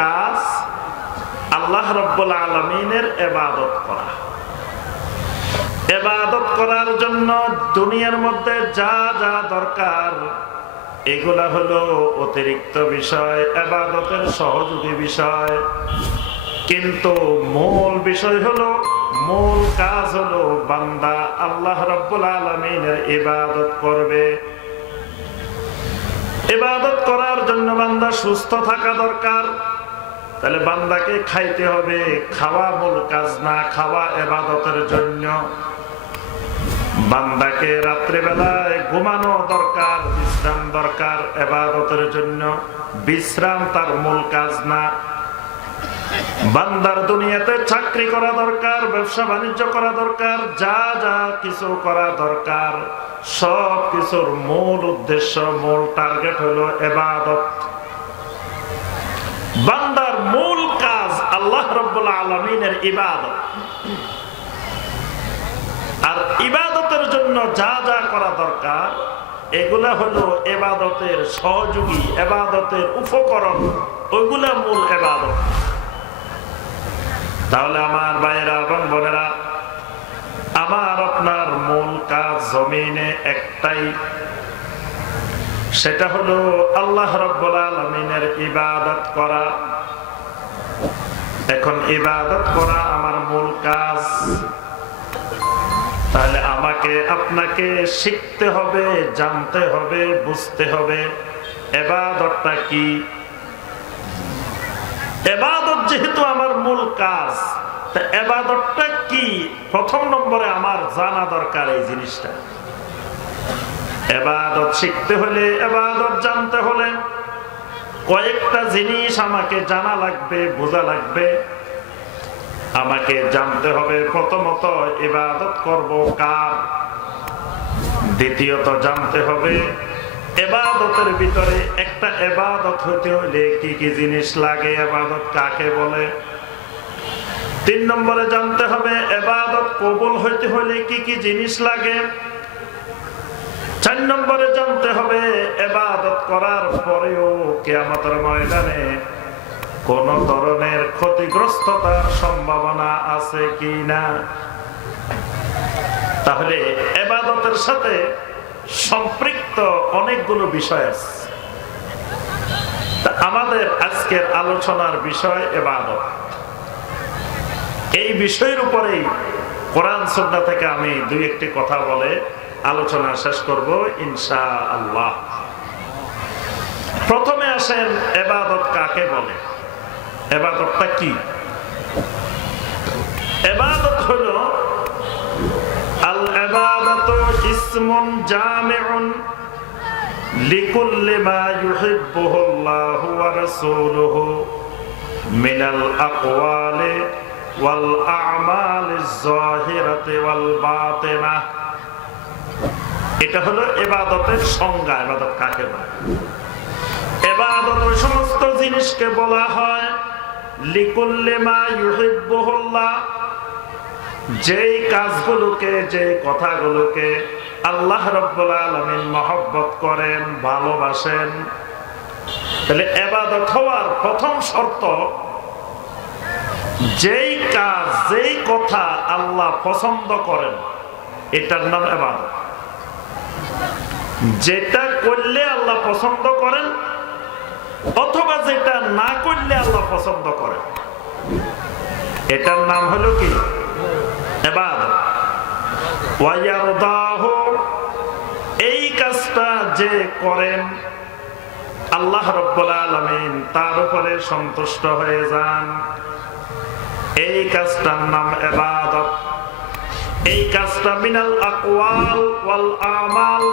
কাজ আল্লাহ রাব্বুল আলামিনের ইবাদত করা। ইবাদত করার জন্য দুনিয়ার মধ্যে যা যা দরকার এগুলা হলো অতিরিক্ত বিষয়, ইবাদতের সহযোগী বিষয়। কিন্তু মূল বিষয় হলো, মূল কাজ হলো বান্দা আল্লাহ রাব্বুল আলামিনের ইবাদত করবে। ইবাদত করার জন্য বান্দা সুস্থ থাকা দরকার। তাহলে বান্দাকে খাইতে হবে, খাওয়া মূল কাজ না, খাওয়া ইবাদতের জন্য। বান্দাকে রাত্রিবেলায় ঘুমানো দরকার, বিশ্রাম দরকার ইবাদতের জন্য। বিশ্রাম তার মূল কাজ না। বান্দার দুনিয়াতে চাকরি করা দরকার, ব্যবসা বাণিজ্য করা দরকার, যা যা কিছু করা দরকার সব কিছুর মূল উদ্দেশ্য, মূল টার্গেট হলো ইবাদত। বান্দার মূল কাজ আল্লাহ রাব্বুল আলামিনের ইবাদত। আর ইবাদতের জন্য যা যা করা দরকার এগুলা হলো ইবাদতের সহযোগী, ইবাদতের উপকরণ, ওইগুলা মূল ইবাদত। তাহলে আমার ভাইয়েরা এবং বোনেরা, আমার আপনার মূল কাজ জমিনে একটাই, সেটা হলো আল্লাহ রাব্বুল আলামিনের ইবাদত করা। এখন ইবাদত করা আমার মূল কাজ। তাহলে আমাকে আপনাকে শিখতে হবে, জানতে হবে, বুঝতে হবে ইবাদতটা কি। ইবাদত যেহেতু আমার মূল কাজ, তা ইবাদতটা কি প্রথম নম্বরে আমার জানা দরকার। এই জিনিসটা ইবাদত শিখতে হলে, ইবাদত জানতে হলে কয়েকটা জিনিস আমাকে জানা লাগবে, বোঝা লাগবে। আমাকে জানতে হবে প্রথমত ইবাদত করব কার, দ্বিতীয়ত জানতে হবে ইবাদতের ভিতরে একটা ইবাদত হতে হলে কি কি জিনিস লাগে, ইবাদত কাকে বলে। 3 নম্বরে জানতে হবে ইবাদত কবুল হইতে হলে কি কি জিনিস লাগে। 4 নম্বরে জানতে হবে ইবাদত করার পরেও কিয়ামতের ময়দানে কোন ধরনের ক্ষতিগ্রস্ততার সম্ভাবনা আছে কিনা। তাহলে ইবাদতের সাথে সম্পৃক্ত অনেকগুলো বিষয় আছে। আমাদের আজকের আলোচনার বিষয় ইবাদত। এই বিষয়ের উপরেই কোরআন সুন্নাহ থেকে আমি 2-1টি কথা বলে আলোচনা শেষ করব ইনশাআল্লাহ। প্রথমে আসেন ইবাদত কাকে বলে, ইবাদতটা কি। ইবাদত হলো আল ইবাদাতু ইসমুন জামিউন লিকুল্লি মা ইউহিব্বুহু আল্লাহু ওয়া রাসূলুহু মিনাল আকওয়ালি ওয়াল আ'মালিজ যাহিরাতি ওয়াল বাতিনাহ। এটা হলো ইবাদতের সংজ্ঞা। ইবাদত কাকে বলে? ইবাদত ওই সমস্ত জিনিসকে বলা হয় লিকুল্লি মা ইউহিব্বুহু আল্লাহ, যেই কাজগুলোকে, যে কথাগুলোকে আল্লাহ রাব্বুল আলামিন মহব্বত করেন, ভালোবাসেন। তাহলে ইবাদত হওয়ার প্রথম শর্ত, যেই কাজ, যেই কথা আল্লাহ পছন্দ করেন এটার নাম ইবাদত। যেটা করলে আল্লাহ পছন্দ করেন অথবা যেটা না করলে আল্লাহ পছন্দ করেন এটার নাম হলো কি? ইবাদত। ওয়া ইয়ারদাহু, এই কাজটা যে করেন আল্লাহ রাব্বুল আলামিন তার উপরে সন্তুষ্ট হয়ে যান, এই কাজটার নাম ইবাদত। এই কাজটা মিনাল আকওয়াল ওয়াল আমাল,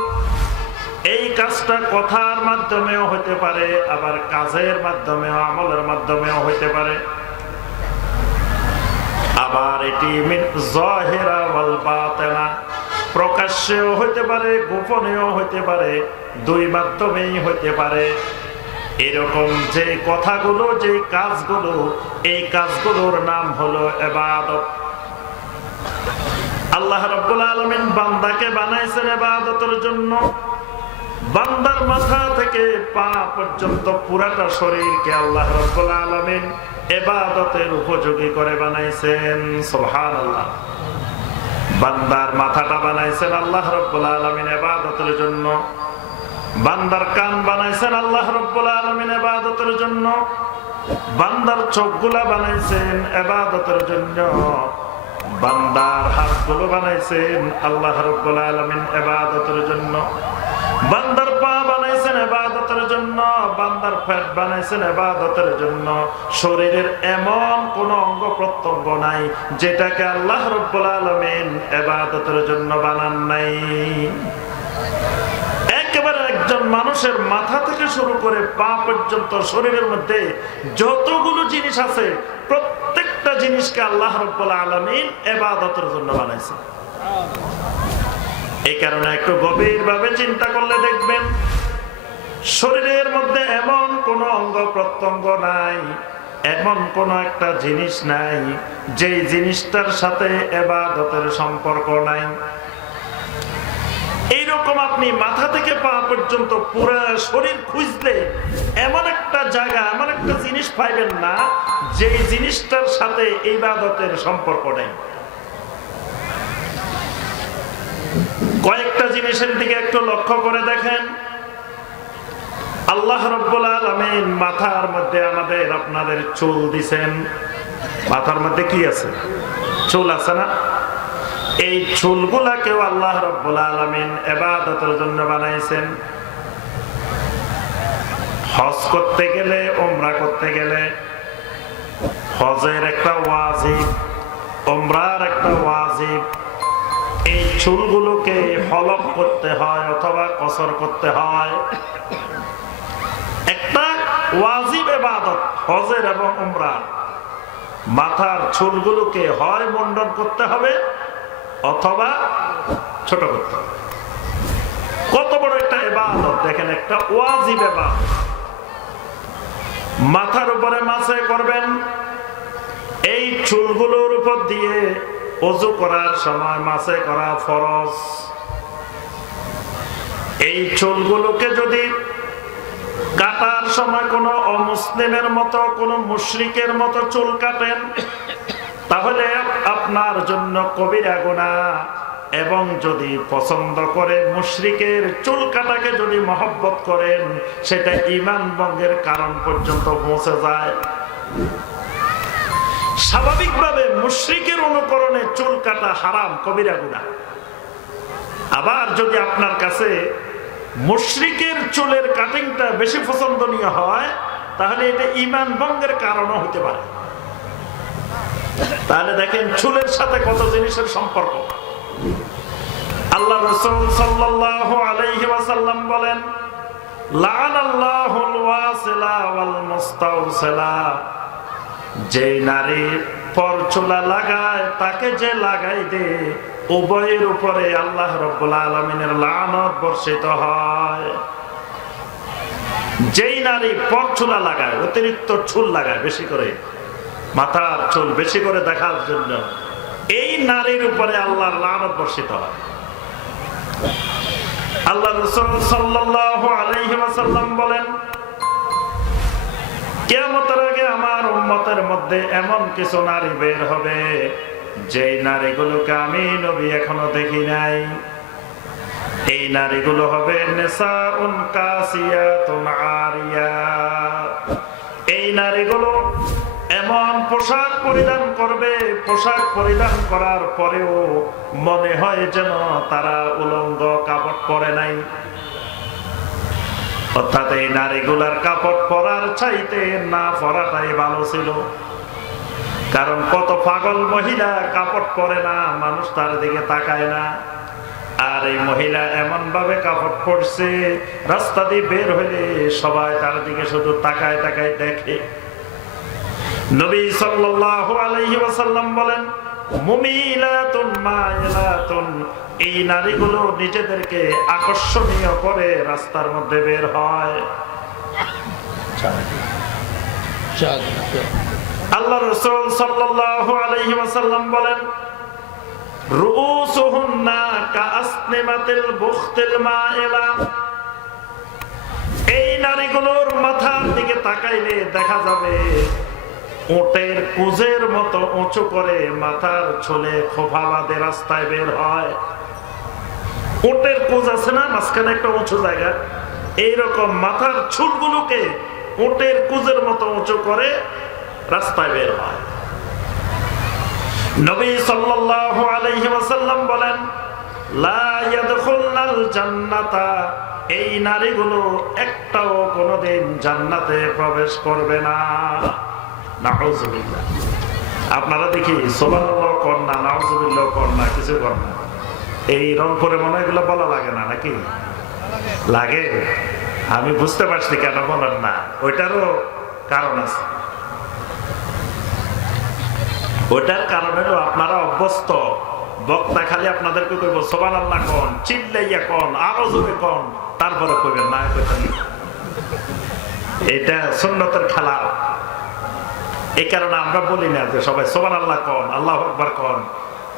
এই কাজটা কথার মাধ্যমেও হতে পারে, আবার কাজের মাধ্যমেও, আমলের মাধ্যমেও হতে পারে। আবার এটি মিন যাহিরা ওয়াল বাতিনা, প্রকাশ্যেও হতে পারে, গোপনেও হতে পারে, দুই মাধ্যমেই হতে পারে। এরকম যে কথাগুলো, যে কাজগুলো, এই কাজগুলোর নাম হলো ইবাদত। আল্লাহ রাব্বুল আলামিন বান্দাকে বানাইছেন ইবাদতের জন্য। বান্দার মাথা থেকে পা পর্যন্ত পুরাটা শরীরকে আল্লাহ রাব্বুল আলামিন ইবাদতের উপযোগী করে বানাইছেন। সুবহানাল্লাহ। বান্দার মাথাটা বানাইছেন আল্লাহ রাব্বুল আলামিন ইবাদতের জন্য, বান্দার কান বানাইছেন আল্লাহ রাব্বুল আলামিন ইবাদতের জন্য, বান্দার চোখগুলা বানাইছেন ইবাদতের জন্য, বান্দার হাতগুলো বানাইছেন আল্লাহ রাব্বুল আলামিন ইবাদতের জন্য, বান্দার পা বানাইছেন ইবাদতের জন্য, বান্দার পেট বানাইছেন ইবাদতের জন্য। শরীরের এমন কোন অঙ্গ প্রত্যঙ্গ নাই যেটাকে আল্লাহ রাব্বুল আলামিন ইবাদতের জন্য বানান নাই। একেবারে একজন মানুষের মাথা থেকে শুরু করে পা পর্যন্ত শরীরের মধ্যে যতগুলো জিনিস আছে প্রত্যেকটা জিনিসকে আল্লাহ রাব্বুল আলামিন ইবাদতের জন্য বানাইছেন। এই কারণে একটু গভীরভাবে চিন্তা করলে দেখবেন শরীরের মধ্যে এমন কোন অঙ্গ প্রত্যঙ্গ নাই, এমন কোন একটা জিনিস নাই যেই জিনিসটার সাথে ইবাদতের সম্পর্ক নাই। এইরকম আপনি মাথা থেকে পা পর্যন্ত পুরো শরীর খুঁজলে এমন একটা জায়গা, এমন একটা জিনিস পাইবেন না যেই জিনিসটার সাথে ইবাদতের সম্পর্ক নেই। কয়েকটা জিনিসের দিকে একটু লক্ষ্য করে দেখেন। আল্লাহ রাব্বুল আলামিন মাথার মধ্যে আমাদের আপনাদের চুল দিবেন। মাথার মধ্যে কি আছে? চুল আছে না? এই চুলগুলাকেও আল্লাহ রাব্বুল আলামিন ইবাদতের জন্য বানাইছেন। হজ করতে গেলে, উমরা করতে গেলে হজের একটা ওয়াজিব, উমরার একটা ওয়াজিব। এই চুলগুলোকে হলক করতে হয় অথবা কসর করতে হয়। একটা ওয়াজিব ইবাদত হজের এবং উমরার। মাথার চুলগুলোকে হয় মুন্ডন করতে হবে অথবা ছোট করতে হবে। কত বড় একটা ইবাদত দেখেন, একটা ওয়াজিব ইবাদত। মাথার উপরে মাসে করবেন, এই চুলগুলোর উপর দিয়ে ওযু করার সময় মাসে করা ফরজ। এই চুলগুলোকে যদি কাটার সময় কোনো অমুসলিমের মতো, কোনো মুশরিকের মতো চুল কাটেন তাহলে আপনার জন্য কবিরা গুনাহ। এবং যদি পছন্দ করে মুশরিকের চুল কাটাকে যদি মহব্বত করেন সেটা ঈমান ভঙ্গের কারণ পর্যন্ত পৌঁছে যায়। স্বাভাবিকভাবে মুশরিকের অনুকরণে চুল কাটা হারাম, কবিরা গুনাহ। আবার যদি আপনার কাছে মুশরিকের চুলের কাটিংটা বেশি পছন্দনীয় হয় তাহলে এটা ঈমান ভঙ্গের কারণও হতে পারে। তাহলে দেখেন চুলের সাথে কত জিনিসের সম্পর্ক। আল্লাহ রাসূল সাল্লাল্লাহু আলাইহি ওয়াসাল্লাম বলেন, লাআনাল্লাহুল ওয়াসিলা ওয়াল মুস্তাওসিলা। যে নারী পরচুলা লাগায় তাকে যে লাগাই দে, উভয়ের উপরে আল্লাহ রাব্বুল আলামিনের লানত বর্ষিত হয়। যেই নারী পরচুলা লাগায়, অতিরিক্ত চুল লাগায় বেশি করে, মাথার চুল বেশি করে দেখার জন্য, এই নারীর উপরে আল্লাহর লানত বর্ষিত হয়। আল্লাহ রাসূল সাল্লাল্লাহু আলাইহি ওয়াসাল্লাম বলেন, কিয়ামতের আগে আমার উম্মতের মধ্যে এমন কিছু নারী বের হবে যেই নারীগুলোকে আমি নবী এখনো দেখি নাই। এই নারীগুলো হবে নিসাউন কাসিয়াতুন আরিয়াত। এই নারীগুলো এমন পোশাক পরিধান করবে, পোশাক পরিধান করার পরেও মনে হয় যেন তারা উলঙ্গ, কাপড় পরে নাই। অর্থাৎ এই নারীগুলার কাপড় পরার চাইতে না পরাটাই ভালো ছিল। কারণ কত পাগল মহিলা কাপড় পরে না, মানুষ তার দিকে তাকায় না। আর এই মহিলা এমন ভাবে কাপড় পরছে, রাস্তা দিয়ে বের হইলে সবাই তার দিকে শুধু তাকায় তাকায় দেখে। নবী সাল্লাল্লাহু আলাইহি ওয়াসাল্লাম বলেন, মুমিলাতুন মাইলাতুন। এই নারীগুলো নিজেদেরকে আকর্ষণীয় করে রাস্তার মধ্যে বের হয়। আল্লাহ রাসূল সাল্লাল্লাহু আলাইহি ওয়াসাল্লাম বলেন, রুউসুহুন্না কাআসনিমাতিল বুখতিল মাইলা। নারীগুলোর মাথার দিকে তাকাইলে দেখা যাবে উটের কুজের মতো উঁচু করে মাথার ছোলে খোফা বাঁধে রাস্তায় বের হয়। উটের কুজ আছে না, মাঝখানে একটা উঁচু জায়গা, এইরকম মাথার চুলগুলোকে উটের কুজের মতো উঁচু করে রাস্তায় বের হয়। নবী সাল্লাল্লাহু আলাইহি ওয়াসাল্লাম বলেন, লা ইয়াদখুলনাল জান্নাতা, এই নারীগুলো একটাও কোনোদিন জান্নাতে প্রবেশ করবে না। নাউযুবিল্লাহ। আপনারা দেখি সুবহানাল্লাহ কোন না, নাউযুবিল্লাহ কোন না, কিছু কোন না। এই রংপুরে মনে হয় এগুলো বলা লাগে না, নাকি লাগে? আমি বুঝতে পারছি কেন বলেন না, ওইটারও কারণ আছে। ওইটার কারণ হলো আপনারা অভ্যস্ত, বক্তা খালি আপনাদেরকে কইব সুবহানাল্লাহ কোন, চিল্লাইয়া কোন, আরো জোরে কোন, তারপরে কইবেন না কইতেন। এটা সুন্নতের খেলা। এই কারণে আমরা বলি না যে সবাই সুবহানাল্লাহ কোন, আল্লাহু আকবার কোন,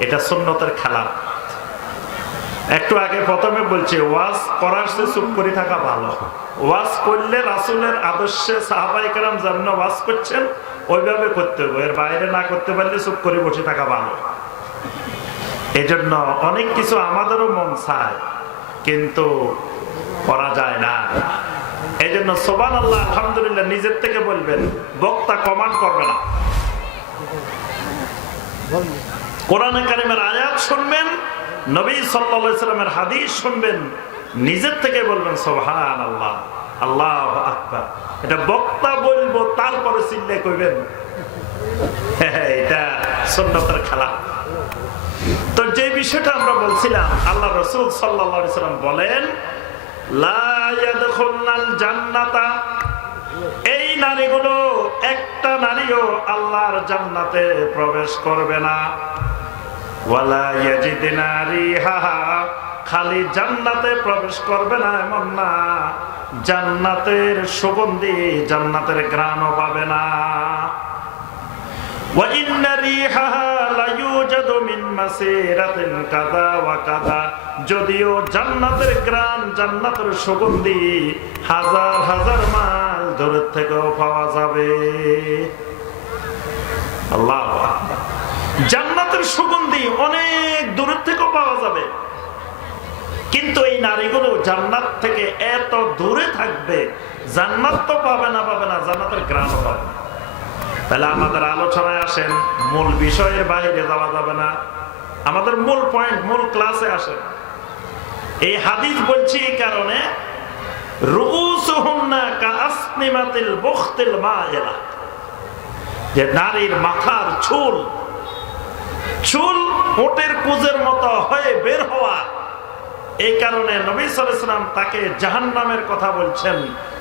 এটা সুন্নতের খেলা। একটু আগে প্রথমে বলছি, ওয়াজ করার চেয়ে চুপ করে থাকা ভালো। ওয়াজ করলে রাসূলের আদর্শে সাহাবায়ে কেরাম যেমন ওয়াজ করছেন ওইভাবে করতে হবে, এর বাইরে না করতে পারলে চুপ করে বসে থাকা ভালো। এজন্য অনেক কিছু আমাদেরও মন চায় কিন্তু করা যায় না। এই জন্য সুবহানাল্লাহ আলহামদুলিল্লাহ নিজের থেকে বলবেন, বক্তা কমান্ড করবে না। কোরআনে কারিমের আয়াত শুনবেন, নবী সাল্লাল্লাহু আলাইহি সাল্লামের হাদিস শুনবেন, নিজের থেকে বলবেন সুবহানাল্লাহ, আল্লাহু আকবার। এটা বক্তা বলবো তারপরে চিল্লে কইবেন, এটা সুন্নতের খেলা। তো যে বিষয়টা আমরা বলছিলাম, আল্লাহ রাসূল সাল্লাল্লাহু আলাইহি সাল্লাম বলেন, লা ইয়াদখুলনাল জান্নাতা, এই নারীগুলো একটা নারীও আল্লাহর জান্নাতে প্রবেশ করবে না। ওয়ালা ইয়াজিদনা রিহাহা, খালি জান্নাতে প্রবেশ করবে না এমন না, জান্নাতের সুগন্ধি, জান্নাতের ঘ্রাণও পাবে না। ওয়া ইন্না রিহাহা লা ইউজাদু মিন মাসিরাতিন কাযা ওয়া কাযা, যদিও জান্নাতের ঘ্রাণ, জান্নাতের সুগন্ধি হাজার হাজার মাইল দূর থেকেও পাওয়া যাবে। আল্লাহু আকবার। জান্নাতের সুগন্ধি অনেক দূর থেকেও পাওয়া যাবে, কিন্তু এই নারীগুলো জান্নাত থেকে এত দূরে থাকবে, জান্নাত তো পাবে না, জান্নাতের ঘ্রাণও পাবে না। তাহলে আমাদের আলোচনায় আসেন, মূল বিষয়ের বাইরে যাওয়া যাবে না, আমাদের মূল পয়েন্ট, মূল ক্লাসে আসেন। এই হাদিস বলছি এই কারণে, রুউসুহুন্না কাআসনিমাতিল বুখতিল মাইলা, যে নারীর মাথার চুল উটের কুজের মতো হয়ে বের হওয়া, এই কারণে নবী সাল্লাল্লাহু আলাইহি ওয়াসাল্লাম তাকে জাহান্নামের কথা বলছেন,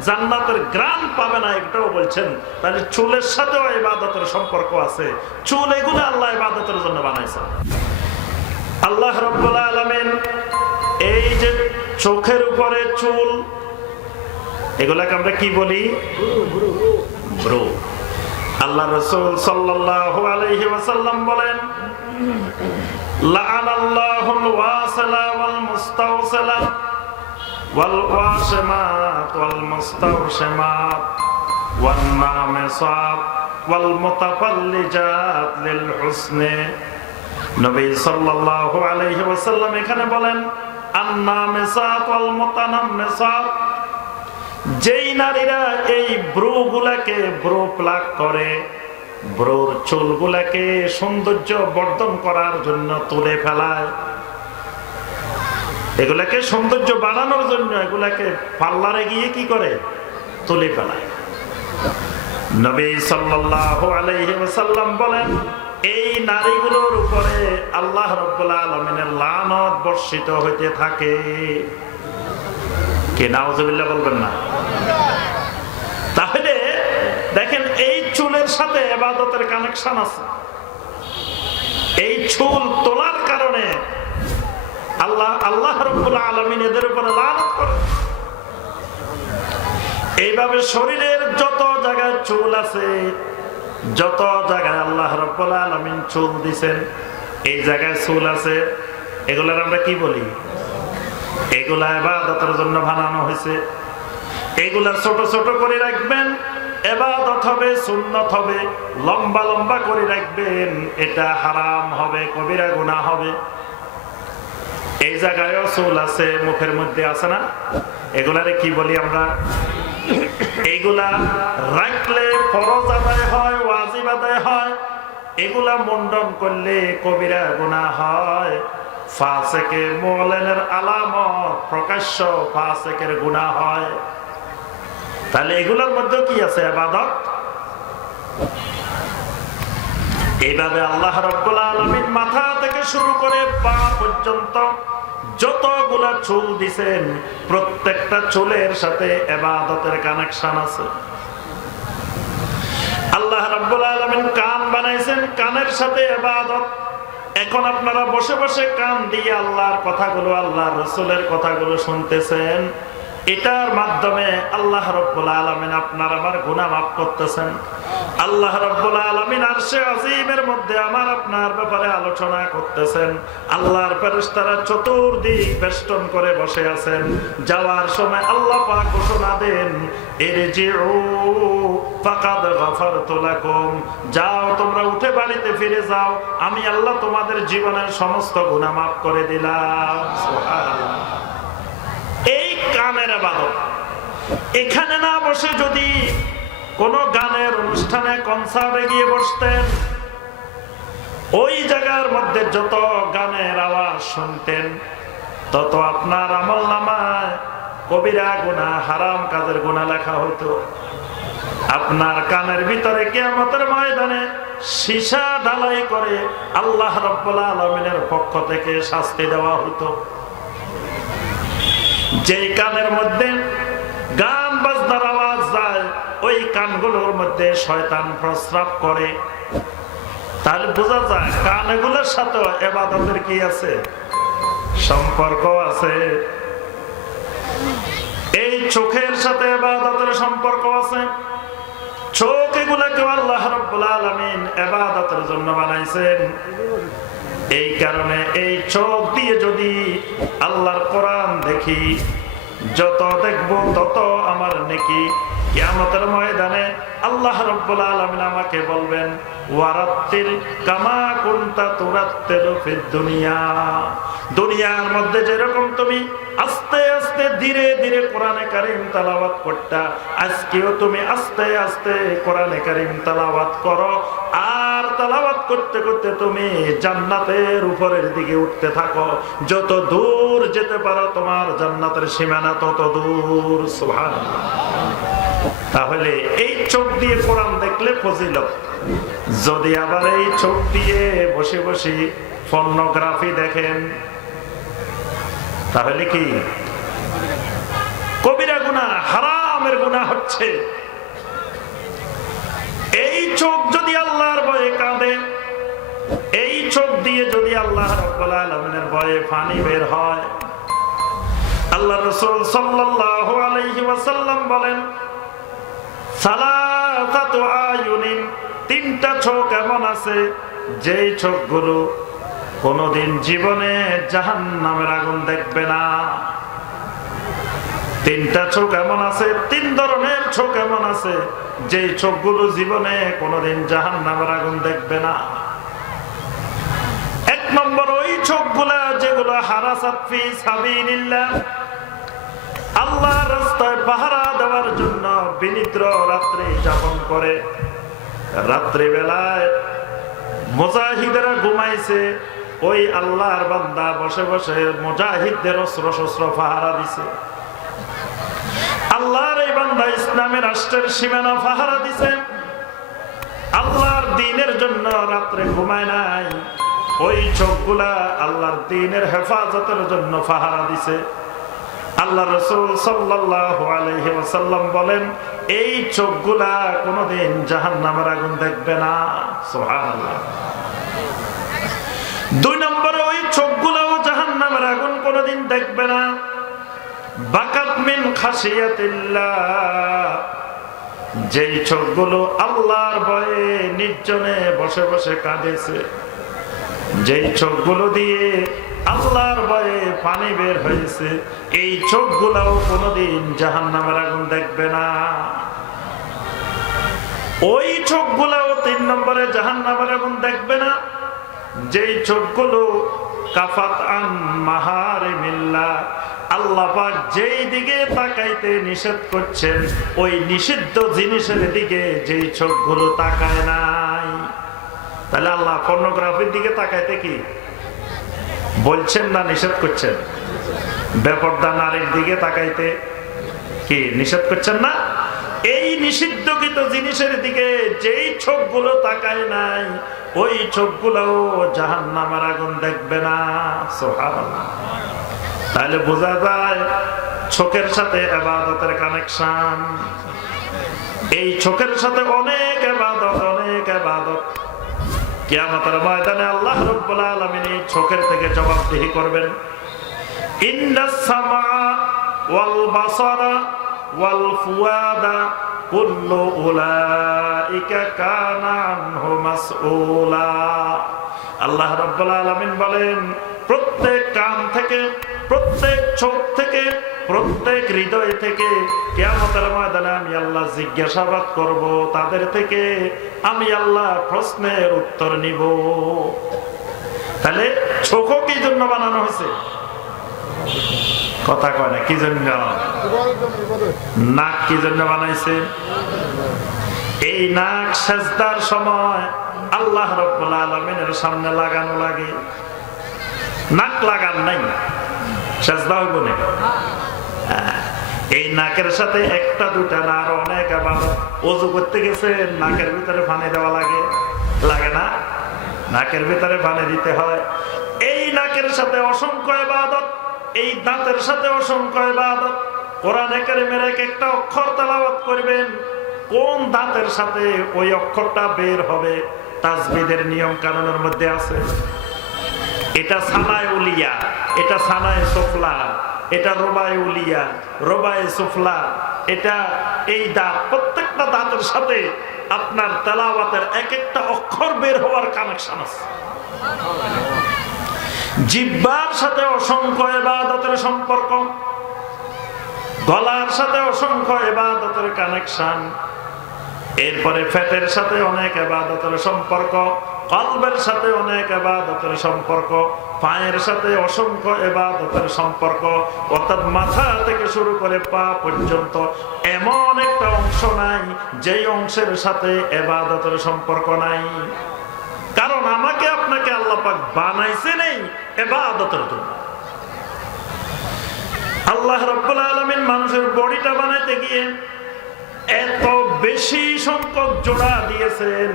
জান্নাতের ঘ্রাণ পাবে না এটাও বলছেন। তাহলে চুলের সাথেও ইবাদতের সম্পর্ক আছে। চুল এগুলো আল্লাহ ইবাদতের জন্য বানাইছেন। আল্লাহ রাব্বুল আলামিন এই যে চোখের উপরে চুল, এগুলাকে আমরা কি বলি? ব্রু। আল্লাহ রাসূল সাল্লাল্লাহু আলাইহি ওয়াসাল্লাম বলেন, লাআনাল্লাহুল ওয়াসিলা ওয়াল মুস্তাওসিলা ওয়াল ওয়াশিমাত ওয়াল মুস্তাওশিমাত ওয়ান নামিসাত ওয়াল মুতাফাল্লিজাত লিল হুসনি। নবী সাল্লাল্লাহু আলাইহি ওয়াসাল্লাম এখানে বলেন, আন নামিসাত ওয়াল মুতানাম্মিসাত, যেই নারীরা এই ব্রুগুলাকে ব্রু প্লাক করে, ব্রুর চুলগুলাকে সৌন্দর্য বর্ধন করার জন্য তুলে ফেলায়, এগুলাকে সৌন্দর্য বাড়ানোর জন্য এগুলাকে পার্লারে গিয়ে কি করে? তুলে ফেলায়। নবী সাল্লাল্লাহু আলাইহি ওয়াসাল্লাম বলেন, এই নারীগুলোর উপরে আল্লাহ রাব্বুল আলামিনের লানত বর্ষিত হইতে থাকে। কে নাউজুবিল্লাহ বলবেন না? তাহলে দেখেন, এই চুলের সাথে ইবাদতের কানেকশন আছে। এই চুল তোলার কারণে আল্লাহ রাব্বুল আলামিন এদের উপরে লানত করেন। এইভাবে শরীরের যত জায়গায় চুল আছে, যত জায়গায় আল্লাহ রাব্বুল আলামিন চুল দিবেন, এই জায়গায় চুল আছে, এগুলার আমরা কি বলি? এগুলা ইবাদতের জন্য বানানো হয়েছে। এগুলা ছোট ছোট করে রাখবেন, ইবাদত হবে, সুন্নত হবে। লম্বা লম্বা করে রাখবেন, এটা হারাম হবে, কবিরা গুনাহ হবে। এই জায়গায়ও চুল আছে, মুখের মধ্যে আছে না, এগুলারে কি বলি আমরা? এইগুলা রাখলে ফরজ আদায় হয়, ওয়াজিব আদায় হয়। এগুলা মুন্ডন করলে কবিরা গুনাহ হয়। ফাসিকে মুমিনের আলামত, প্রকাশ্য ফাসিকের গুনাহ হয়। তাহলে এগুলোর মধ্যে কি আছে? ইবাদত। এইভাবে আল্লাহ রাব্বুল আলামিন মাথা থেকে শুরু করে পা পর্যন্ত যতগুলা চুল দিবেন, প্রত্যেকটা চুলের সাথে ইবাদতের কানেকশন আছে। আল্লাহ রাব্বুল আলামিন কান বানাইছেন, কানের সাথে ইবাদত। এখন আপনারা বসে বসে কান দিয়ে আল্লাহর কথাগুলো, আল্লাহর রাসূলের কথাগুলো শুনতেছেন। এটার মাধ্যমে আল্লাহ রাব্বুল আলামিন আপনার আমার গুনাহ মাফ করতেছেন। আল্লাহ রাব্বুল আলামিন আরশে আজিমের মধ্যে আমার আপনার ব্যাপারে আলোচনা করতেছেন। আল্লাহর ফেরেশতারা চতুর্দিক বেষ্টন করে বসে আছেন। যাওয়ার সময় আল্লাহ পাক ঘোষণা দেন, ইরজিউ ফাকাদ গাফারতু লাকুম, যাও তোমরা উঠে বাড়িতে ফিরে যাও, আমি আল্লাহ তোমাদের জীবনের সমস্ত গুনাহ মাফ করে দিলাম। সুবহানাল্লাহ। এই কানের ইবাদত। এখানে না বসে যদি কোন গানের অনুষ্ঠানে, কনসার্টে গিয়ে বসতেন, ওই জায়গার মধ্যে যত গানের আওয়াজ শুনতেন, তত আপনার আমলনামায় কবিরা গুনাহ, হারাম কাজের গুনাহ লেখা হতো। আপনার কানের ভিতরে কিয়ামতের ময়দানে সীসা ঢালাই করে আল্লাহ রাব্বুল আলামিনের পক্ষ থেকে শাস্তি দেওয়া হতো। যে কানের মধ্যে গান বাজনার আওয়াজ যায়, ওই কানগুলোর মধ্যে শয়তান প্রস্রাব করে। তাহলে বোঝা যায় কানগুলোর সাথে ইবাদতের কি আছে? সম্পর্ক আছে। এই চোখের সাথে ইবাদতের সম্পর্ক আছে। চোখ এগুলাকে আল্লাহ রাব্বুল আলামিন ইবাদতের জন্য বানাইছেন। এই কারণে এই চোখ দিয়ে যদি আল্লাহর কোরআন দেখি, যত দেখব তত আমার নেকি। কিয়ামতের ময়দানে আল্লাহ রাব্বুল আলামিন আমাকে বলবেন, ওয়ারাত্তিল কামা কুনতা তুরাত্তিলু ফিদ দুনিয়া, দুনিয়ার মধ্যে যেরকম তুমি আস্তে আস্তে ধীরে ধীরে কোরআনে কারীম তেলাওয়াত করতা, আজকেও তুমি আস্তে আস্তে কোরআনে কারীম তেলাওয়াত করো। আর তেলাওয়াত করতে করতে তুমি জান্নাতের উপরের দিকে উঠতে থাকো। যত দূর যেতে পারো তোমার জান্নাতের সীমানা তত দূর। সুবহানাল্লাহ। তাহলে এই চোখ দিয়ে কোরআন দেখলে ফজিলত। যদি আবার এই চোখ দিয়ে বসে বসে পর্নোগ্রাফি দেখেন, তাহলে কি? কবিরা গুনাহ, হারামের গুনাহ হচ্ছে। এই চোখ যদি আল্লাহর ভয়ে কাঁদে, এই চোখ দিয়ে যদি আল্লাহ রাব্বুল আলামিনের ভয়ে পানি বের হয়, আল্লাহ রাসূল সাল্লাল্লাহু আলাইহি ওয়াসাল্লাম বলেন, সালাসাতু আয়ুনিন, তিনটা চোখ এমন আছে যেই চোখগুলো কোনদিন জীবনে জাহান্নামের আগুন দেখবে না। তিনটা চোখ এমন আছে, তিন ধরনের চোখ এমন আছে যেই চোখগুলো জীবনে কোনদিন জাহান্নামের আগুন দেখবে না। এক নম্বর ওই চোখগুলা যেগুলো হারাসাত ফি সাবিলিল্লাহ, আল্লাহর রাস্তায় পাহারা দেওয়ার জন্য বিনিদ্র রাত্রি যাপন করে। রাত্রি বেলায় মুজাহিদেরা ঘুমাইছে, ওই আল্লাহর বান্দা বসে বসে মুজাহিদদের অস্ত্র শস্ত্র পাহারা দিছে। আল্লাহর এই বান্দা ইসলামের রাষ্ট্রের সীমানা পাহারা দিছে। আল্লাহর দ্বীনের জন্য রাত্রে ঘুমায় নাই। ওই চোখগুলা আল্লাহর দ্বীনের হেফাজতের জন্য পাহারা দিছে। আল্লাহ রাসূল সাল্লাল্লাহু আলাইহি ওয়াসাল্লাম বলেন, এই চোখগুলা কোনদিন জাহান্নামের আগুন দেখবে না। সুবহানাল্লাহ। দুই নম্বরে ওই চোখগুলাও জাহান্নামের আগুন কোনদিন দেখবে না। বাকাত মিন খাশিয়াতিল্লাহ, যেই চোখগুলো আল্লাহর ভয়ে নির্জনে বসে বসে কাঁদেছে। যেই চোখগুলো দিয়ে আল্লাহর ভয়ে পানি বের হয়েছে, এই চোখগুলোও কোনোদিন জাহান্নামের আগুন দেখবে না। ওই চোখগুলোও 3 নম্বরে জাহান্নামের আগুন দেখবে না, যেই চোখগুলো কাফাত আন মাহারিমিল্লাহ, আল্লাহ পাক যেই দিকে তাকাইতে নিষেধ করছেন ওই নিষিদ্ধ জিনিসের দিকে যেই চোখগুলো তাকায় নাই। তাহলে আল্লাহ পর্নোগ্রাফির দিকে তাকাইতে কি বলছেন না নিষেধ করছেন? বেপরদা নারীর দিকে তাকাইতে কি নিষেধ করছেন না? এই নিষিদ্ধকৃত জিনিসের দিকে যেই চোখগুলো তাকায় নাই ওই চোখগুলো জাহান্নামের আগুন দেখবে না। সুবহানাল্লাহ। তাহলে বোঝা যায় চোখের সাথে ইবাদতের কানেকশন। এই চোখের সাথে অনেক ইবাদত কিয়ামতের ময়দানে আল্লাহ রাব্বুল আলামিন এই চোখের থেকে জবাবদিহি করবেন। ইন্নাস সামা ওয়াল বাসারা ওয়াল ফুয়াদা কুল্লু উলাইকা কানা আনহু মাসউলা। আল্লাহ রাব্বুল আলামিন বলেন, প্রত্যেক কান থেকে, প্রত্যেক চোখ থেকে, প্রত্যেক হৃদয় থেকে কিয়ামতের ময়দানে আমি আল্লাহ জিজ্ঞাসাবাদ করব, তাদের থেকে আমি আল্লাহ প্রশ্নের উত্তর নিব। তাহলে চোখও কি জন্য বানানো হয়েছে? কথা কয় না, কি জন্য? নাক কি জন্য বানাইছে? এই নাক সেজদার সময় আল্লাহ রাব্বুল আলামিনের সামনে লাগানো লাগে। নাক লাগান নাই, সেজদা হইব না। এই নাকের সাথে একটা দুটা না আরো অনেক ইবাদত। ওযু করতে গেছে নাকের ভিতরে পানি দেওয়া লাগে, লাগে না? নাকের ভিতরে পানি দিতে হয়। এই নাকের সাথে অসংখ্য ইবাদত, এই দাঁতের সাথে অসংখ্য ইবাদত। কোরআনে কারীমের এক একটা অক্ষর তেলাওয়াত করবেন, কোন দাঁতের সাথে ওই অক্ষরটা বের হবে তাসবিদের নিয়ম কানুনের মধ্যে আছে। এটা সানায়ে উলিয়া, এটা সানায়ে সুফলা, এটা রবায়ে উলিয়া, রবায়ে সুফলা। এটা এই দাঁত, প্রত্যেকটা দাঁতের সাথে আপনার তেলাওয়াতের এক একটা অক্ষর বের হওয়ার কানেকশন আছে। জিহ্বার সাথে অসংখ্য ইবাদতের সম্পর্ক, গলার সাথে অসংখ্য ইবাদতের কানেকশন। এরপরে পেটের সাথে অনেক ইবাদতের সম্পর্ক, কলবের সাথে অনেক ইবাদতের সম্পর্ক, পায়ের সাথে অসংখ্য ইবাদতের সম্পর্ক। অর্থাৎ মাথা থেকে শুরু করে পা পর্যন্ত এমন একটা অংশ নাই যেই অংশের সাথে ইবাদতের সম্পর্ক নাই। কারণ আমাকে আপনাকে আল্লাহ পাক বানাইছে নেই ইবাদতের জন্য। আল্লাহ রাব্বুল আলামিন মানুষের বডিটা বানাইতে গিয়ে এত বেশি সংখ্যক জোড়া দিয়েছেন,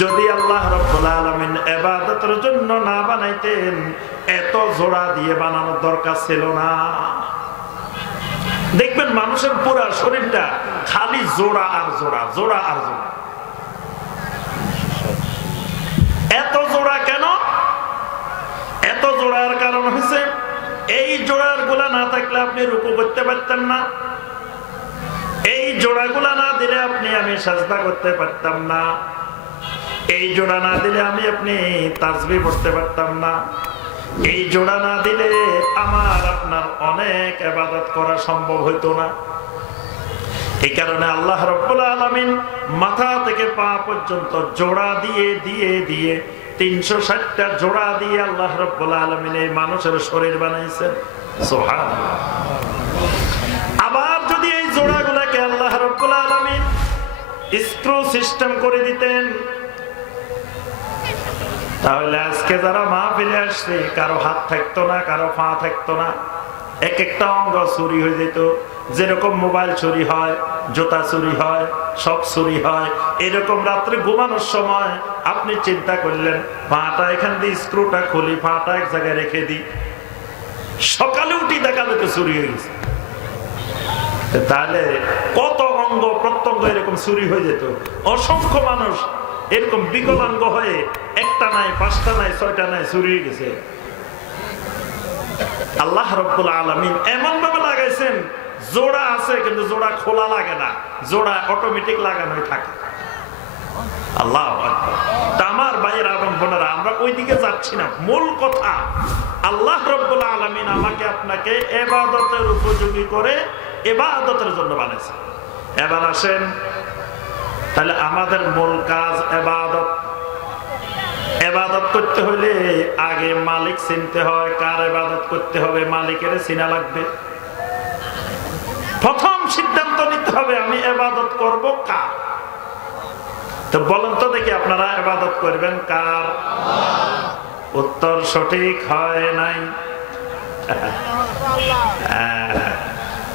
যদি আল্লাহ রাব্বুল আলামিন ইবাদতের জন্য না বানাইতেন এত জোড়া দিয়ে বানানোর দরকার ছিল না। দেখবেন মানুষের পুরো শরীরটা খালি জোড়া আর জোড়া, জোড়া আর জোড়া। এত জোড়া কেন? এত জোড়ার কারণ হচ্ছে এই জোড়ার গুলা না থাকলে আপনি রুকু করতে পারতেন না, এই জোড়াগুলা না দিলে আমি সাজদা করতে পারতাম না, এই জোড়া না দিলে আপনি তাসবিহ পড়তে পারতাম না, এই জোড়া না দিলে আমার আপনার অনেক ইবাদত করা সম্ভব হইতো না। এই কারণে আল্লাহ রাব্বুল আলামিন মাথা থেকে পা পর্যন্ত জোড়া দিয়ে দিয়ে দিয়ে 360টা জোড়া দিয়ে আল্লাহ রাব্বুল আলামিন এই মানুষের শরীর বানাইছেন। সুবহানাল্লাহ। আবার যদি এই জোড়াগুলোকে আল্লাহ রাব্বুল আলামিন স্ক্রু সিস্টেম করে দিতেন, তাহলে আজকে যারা মাহফিলে আসছে কারো হাত থাকতো না, কারো পা থাকতো না, এক একটা অঙ্গ চুরি হয়ে যেত। যেরকম মোবাইল চুরি হয়, জুতা চুরি হয়, সব চুরি হয়, এরকম রাত্রে ঘুমানোর সময় আপনি চিন্তা করলেন পাটা এখান দিয়ে স্ক্রুটা খুলি, পাটা এক জায়গায় রেখে দিই, সকালে উঠি দেখা যেত চুরি হয়ে গেছে। তাহলে কত অঙ্গ প্রত্যঙ্গ এরকম চুরি হয়ে যেত। অসংখ্য মানুষ এরকম বিকলাঙ্গ হয়ে একটা নাই, পাঁচটা নাই, ছয়টা নাই, চুরি হয়ে গেছে। আল্লাহ রাব্বুল আলামিন এমন ভাবে লাগাইছেন জোড়া আছে কিন্তু জোড়া খোলা লাগে না, জোড়া অটোমেটিক লাগানোই থাকে। আল্লাহু আকবার। আমার ভাইয়েরা এবং বোনেরা, আমরা ওইদিকে যাচ্ছি না। মূল কথা, আল্লাহ রাব্বুল আলামিন আমাকে আপনাকে ইবাদতের উপযোগী করে ইবাদতের জন্য বানিয়েছে। এবার আসেন, তাহলে আমাদের মূল কাজ ইবাদত। ইবাদত করতে হলে আগে মালিক চিনতে হয়। কার ইবাদত করতে হবে? মালিকের চিনা লাগবে। প্রথম সিদ্ধান্ত নিতে হবে আমি ইবাদত করব কার। তো বলেন তো দেখি, আপনারা ইবাদত করবেন কার? উত্তর সঠিক হয় নাই।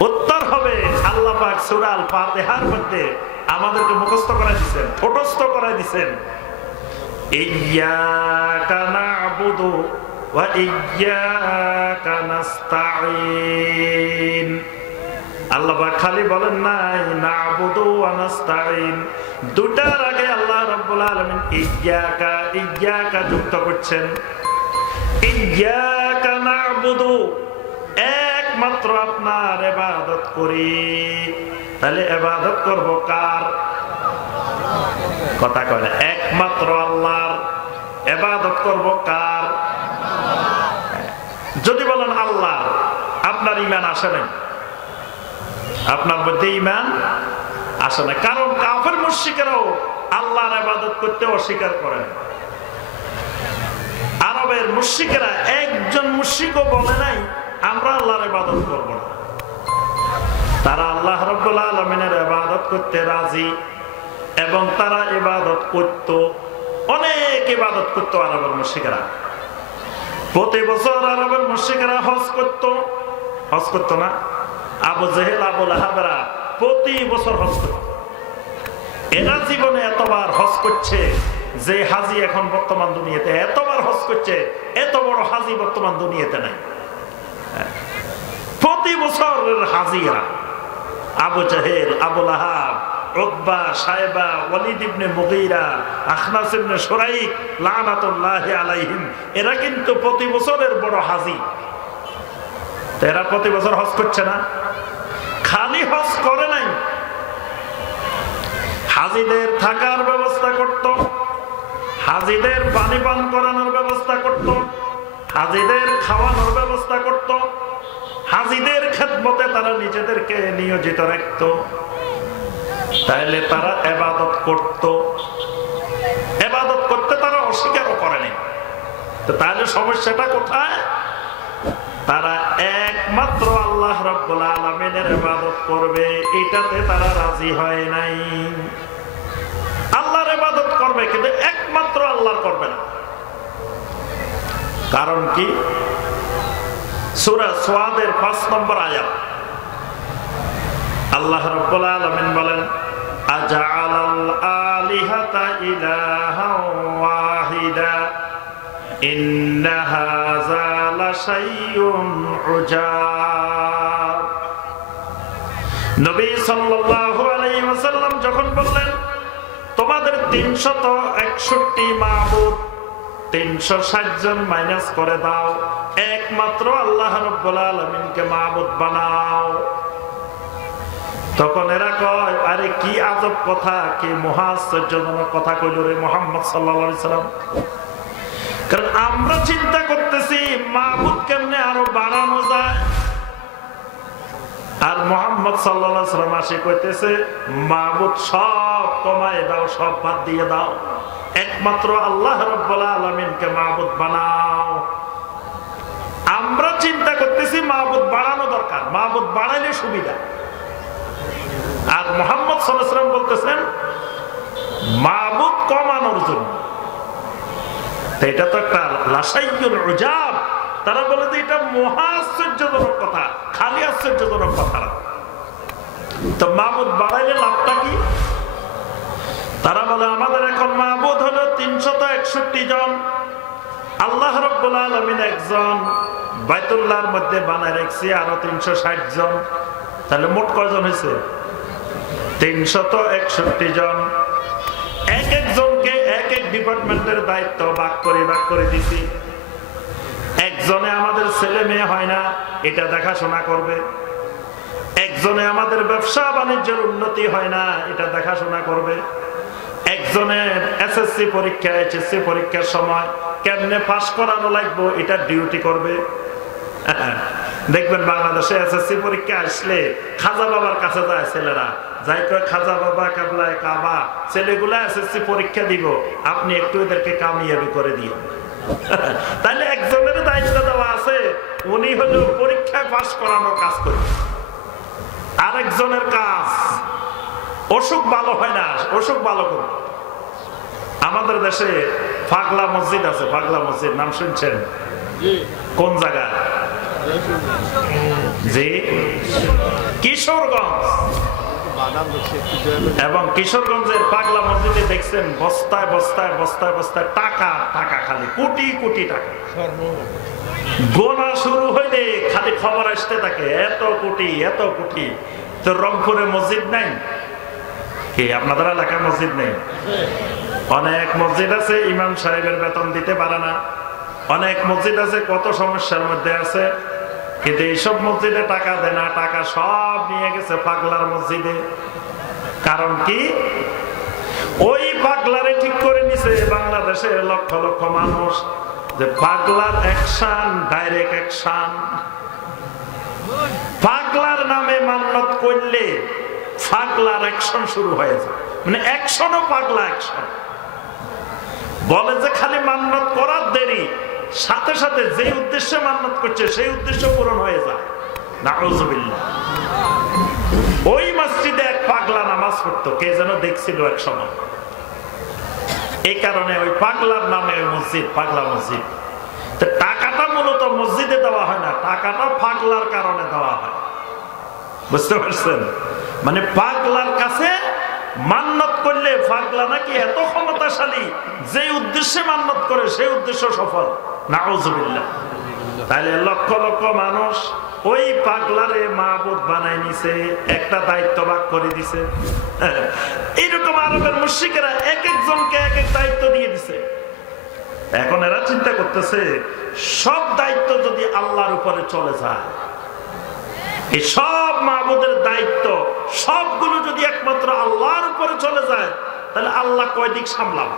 উত্তর হবে আল্লাহ পাক সূরা আল ফাতিহার মধ্যে আমাদেরকে মুখস্থ করাই দিবেন, ঠোঁটস্থ করাই দিবেন, ইয়্যাকা না'বুদু ওয়া ইয়্যাকা নাস্তাঈন। আল্লাহ পাক খালি বলেন নাই না'বুদু ওয়া নাস্তাঈন, দুটার আগে আল্লাহ রাব্বুল আলামিন ইয়্যাকা ইয়্যাকা যুক্ত করছেন। ইয়্যাকা না'বুদু, একমাত্র আপনার ইবাদত করি। তাহলে ইবাদত করব কার? কথা কয় না, একমাত্র আল্লাহর। ইবাদত করব কার? যদি বলেন আল্লাহ, আপনার ঈমান আসে না, আপনার মধ্যে ঈমান আসে না। কারণ কাফের মুশরিকেরাও আল্লাহর ইবাদত করতে অস্বীকার করে। আরবের মুশরিকেরা একজন মুশরিকও বলে নাই আমরা আল্লাহর ইবাদত করব না। তারা আল্লাহ রাব্বুল আলামিনের ইবাদত করতে রাজি, এবং তারা ইবাদত করত, অনেক ইবাদত করত আরবের মুশরিকেরা। প্রতি বছর আরবের মুশরিকেরা হজ করত না? আবু জেহেল, আবু লাহাবরা প্রতি বছর হজ করত। এরা জীবনে এতবার হজ করছে যে হাজি এখন বর্তমান দুনিয়াতে, এতবার হজ করছে, এত বড় হাজি বর্তমান দুনিয়াতে নাই। প্রতি বছরের হাজিরা আবু জেহেল, আবু লাহাব, উতবা, শায়বা, ওয়ালিদ ইবনে মুগীরা, আখনাস ইবনে শুরাইক লানাতুল্লাহি আলাইহিম, এরা কিন্তু প্রতি বছরের বড় হাজি। এরা প্রতি বছর হজ করছে না? খালি হজ করে নাই, হাজিদের থাকার ব্যবস্থা করত, হাজিদের পানি পান করানোর ব্যবস্থা করত, হাজিদের খাওয়ানোর ব্যবস্থা করত, হাজিদের খেদমতে তারা নিজেদেরকে নিয়োজিত রাখত। তাইলে তারা ইবাদত করত, ইবাদত করতে তারা অস্বীকারও করেনি। তো তাহলে সমস্যাটা কোথায়? তারা একমাত্র আল্লাহ রাব্বুল আলামিনের ইবাদত করবে, এটাতে তারা রাজি হয় নাই। আল্লাহর ইবাদত করবে কিন্তু একমাত্র আল্লাহর করবে না। কারণ কি? সূরা সাদের ৫ নম্বর আয়াত আল্লাহ রাব্বুল আলামিন বলেন, আজআলাল আলিহাতা ইলাহান ওয়াহিদা ইন্না হাযা লাশাইউন উজাব। নবী সাল্লাল্লাহু আলাইহি ওয়াসাল্লাম যখন বললেন তোমাদের ৩৬১ মাবুদ, ৩৬০ জন মাইনাস করে দাও, একমাত্র আল্লাহ রাব্বুল আলামিনকে মাবুদ বানাও। তখন এরা কয়, আরে কি আজব কথা, কি মহা আশ্চর্যজনক কথা কইল রে মুহাম্মদ সাল্লাল্লাহু আলাইহি সাল্লাম। কারণ আমরা চিন্তা করতেছি মাবুদ কেমনে আরো বাড়ানো যায়, আর মুহাম্মদ সাল্লাল্লাহু আলাইহি সাল্লাম আসে কইতেছে মাবুদ সব কমায় দাও, সব বাদ দিয়ে দাও, একমাত্র আল্লাহ রাব্বুল আলামিনকে মাবুদ বানাও। আমরা চিন্তা করতেছি মাবুদ বাড়ানো দরকার, মাবুদ বাড়াইলে সুবিধা, আর মুহাম্মদ সাল্লাল্লাহু আলাইহি সাল্লাম বলতেছেন মাবুদ কমানোর জন্য। এটা তো একটা লাশাইউল উজাব। তারা বলে যে এটা মহা আশ্চর্যজনক কথা, খালি আশ্চর্যজনক কথা না। তো মাবুদ বাড়াইলে লাভটা কি? তারা বলে আমাদের এখন মাবুদ হলো ৩৬১ জন, আল্লাহ রাব্বুল আলামিন একজন, বাইতুল্লাহর মধ্যে বানায় রাখছি আরো ৩৬০ জন। তাহলে মোট কয়জন হয়েছে? ৩৬১ জন। এক একজনকে এক এক ডিপার্টমেন্টের দায়িত্ব ভাগ করে দিছি। একজনে আমাদের ছেলে মেয়ে হয় না, এটা দেখাশোনা করবে। একজনে আমাদের ব্যবসা বাণিজ্যের উন্নতি হয় না, এটা দেখাশোনা করবে। একজন একজনের এসএসসি পরীক্ষা এইচএসসি পরীক্ষার সময় কেমনে পাস করানো লাগবে এটা ডিউটি করবে। দেখবেন বাংলাদেশে এসএসসি পরীক্ষা আসলে খাজা বাবার কাছে যায় ছেলেরা, যাই কয় খাজা বাবা কাবলায় কাবা, ছেলেগুলা এসএসসি পরীক্ষা দিব, আপনি একটু এদেরকে কামিয়াবি করে দিও। তাহলে একজনের দায়িত্ব দেওয়া আছে, উনি হলো পরীক্ষায় পাস করানোর কাজ করবে। আরেকজনের কাজ অসুখ ভালো হয় না, অসুখ ভালো করবে। আমাদের দেশে পাগলা মসজিদ আছে, পাগলা মসজিদ নাম শুনছেন? কোন জায়গা? জি, কিশোরগঞ্জ। এবং কিশোরগঞ্জের পাগলা মসজিদে দেখছেন বস্তায় বস্তায় বস্তায় বস্তায় টাকা, টাকা খালি কোটি কোটি টাকা। গোনা শুরু হইলে খালি খবর আসতে থাকে এত কোটি এত কোটি। তো রংপুরে মসজিদ নাই কি? আপনাদের এলাকায় মসজিদ নেই? অনেক মসজিদ আছে ইমাম সাহেবের বেতন দিতে পারে না, অনেক মসজিদ আছে কত সমস্যার মধ্যে আছে, কিন্তু এইসব মসজিদে টাকা দেয় না, টাকা সব নিয়ে গেছে পাগলার মসজিদে। কারণ কি? ওই পাগলারে ঠিক করে নিছে বাংলাদেশের লক্ষ লক্ষ মানুষ যে পাগলার অ্যাকশন ডাইরেক্ট অ্যাকশন। পাগলার নামে মান্নত করলে পাগলার অ্যাকশন শুরু হয়ে যায়, মানে অ্যাকশনও পাগলা অ্যাকশন। বলে যে খালি মান্নত করার দেরি, সাথে সাথে যে উদ্দেশ্যে মান্নত করছে সেই উদ্দেশ্য পূরণ হয়ে যায়। নাউযুবিল্লাহ। ওই মসজিদে এক পাগলা নামাজ পড়তো, কে যেন দেখছিল এক সময়, এই কারণে ওই পাগলার নামে মসজিদ পাগলা মসজিদ। তো টাকাটা মূলত মসজিদে দেওয়া হয় না, টাকাটা পাগলার কারণে দেওয়া হয়। বুঝতে পারছেন? মানে পাগলার কাছে মান্নত করলে পাগলা নাকি এত ক্ষমতাশালী, যে উদ্দেশ্যে মান্নত করে সেই উদ্দেশ্য সফল। নাউযুবিল্লাহ। তাহলে লক্ষ লক্ষ মানুষ ওই পাগলারে মাবুদ বানাই নিছে, একটা দায়িত্ব ভাগ করে দিছে। এইরকম আরবের মুশরিকেরা এক একজনকে এক এক দায়িত্ব দিয়ে দিছে। এখন এরা চিন্তা করতেছে সব দায়িত্ব যদি আল্লাহর উপরে চলে যায়, এই সব মাবুদের দায়িত্ব সবগুলো যদি একমাত্র আল্লাহর উপরে চলে যায়, তাহলে আল্লাহ কয় দিক সামলাবে?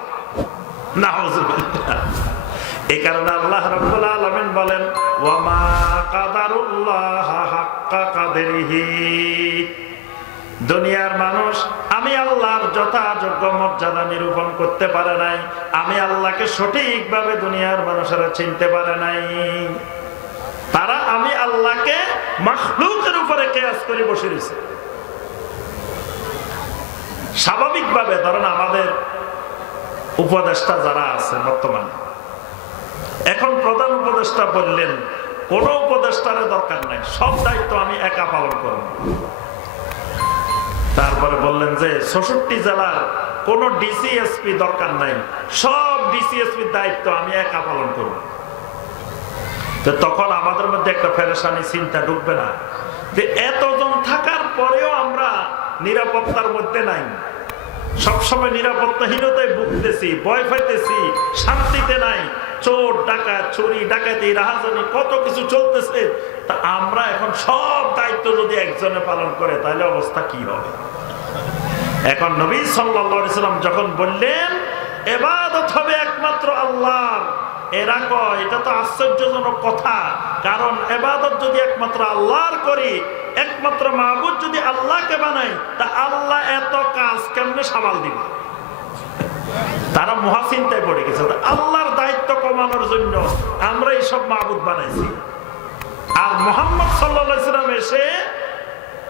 নাউযুবিল্লাহ। এই কারণে আল্লাহ রাব্বুল আলামিন বলেন ওয়া মা কাদারুল্লাহ হাক্কা কাদরিহি। দুনিয়ার মানুষ আমি আল্লাহর যথাযোগ্য মর্যাদা নিরূপণ করতে পারে নাই, আমি আল্লাহকে সঠিকভাবে দুনিয়ার মানুষেরা চিনতে পারে নাই। তারা আমি আল্লাহকে মাখলুকের উপরে কিয়াস করে বসে রয়েছে। স্বাভাবিকভাবে ধরেন আমাদের উপদেষ্টা যারা আছে বর্তমানে, এখন প্রধান উপদেষ্টা বললেন কোন উপদেষ্টার দরকার নাই, সব দায়িত্ব আমি একা পালন করব। তারপরে বললেন যে ৬৬ জেলার কোন ডিসিএসপি দরকার নাই, সব ডিসিএসপির দায়িত্ব আমি একা পালন করব। তো তখন আমাদের মধ্যে একটা পেরেশানি চিন্তা ঢুকবে না যে এতজন থাকার পরেও আমরা নিরাপত্তার মধ্যে নাই, সবসময় নিরাপত্তাহীনতায় ভুগতেছি, ভয় পাইতেছি, শান্তিতে নাই, চোর ডাকাত চুরি ডাকাতি রাহাজানি কত কিছু চলতেছে। তা আমরা এখন সব দায়িত্ব যদি একজনে পালন করে তাহলে অবস্থা কি হবে? এখন নবী সাল্লাল্লাহু আলাইহি সাল্লাম যখন বললেন ইবাদত হবে একমাত্র আল্লাহর, এরা কয় এটা তো আশ্চর্যজনক কথা, কারণ ইবাদত যদি একমাত্র আল্লাহর করি, একমাত্র মাবুদ যদি আল্লাহকে বানাই, তা আল্লাহ এত কাজ কেমনে সামাল দিবে? তারা মহাচিন্তায় পড়ে গেছে। আল্লাহর দায়িত্ব কমানোর জন্য আমরা এইসব মাবুদ বানাইছি, আর মুহাম্মদ সাল্লাল্লাহু আলাইহি সাল্লাম এসে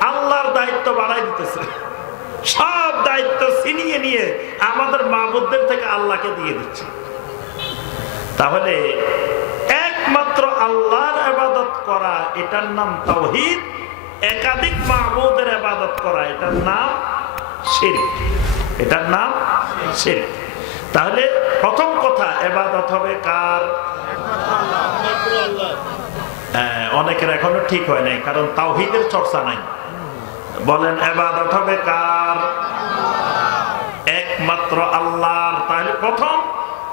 আল্লাহর দায়িত্ব বাড়াই দিতেছে, সব দায়িত্ব ছিনিয়ে নিয়ে আমাদের মাবুদদের থেকে আল্লাহকে দিয়ে দিচ্ছে। তাহলে একমাত্র আল্লাহর ইবাদত করা এটার নাম তাওহীদ, একাধিক মাবুদের ইবাদত করা এটার নাম শিরক, এটার নাম শিরক। তাহলে প্রথম কথা ইবাদত হবে কার? অনেকের এখনো ঠিক হয় নাই, কারণ তাওহীদের চর্চা নাই। বলেন ইবাদত হবে কার? একমাত্র আল্লাহর। তাহলে প্রথম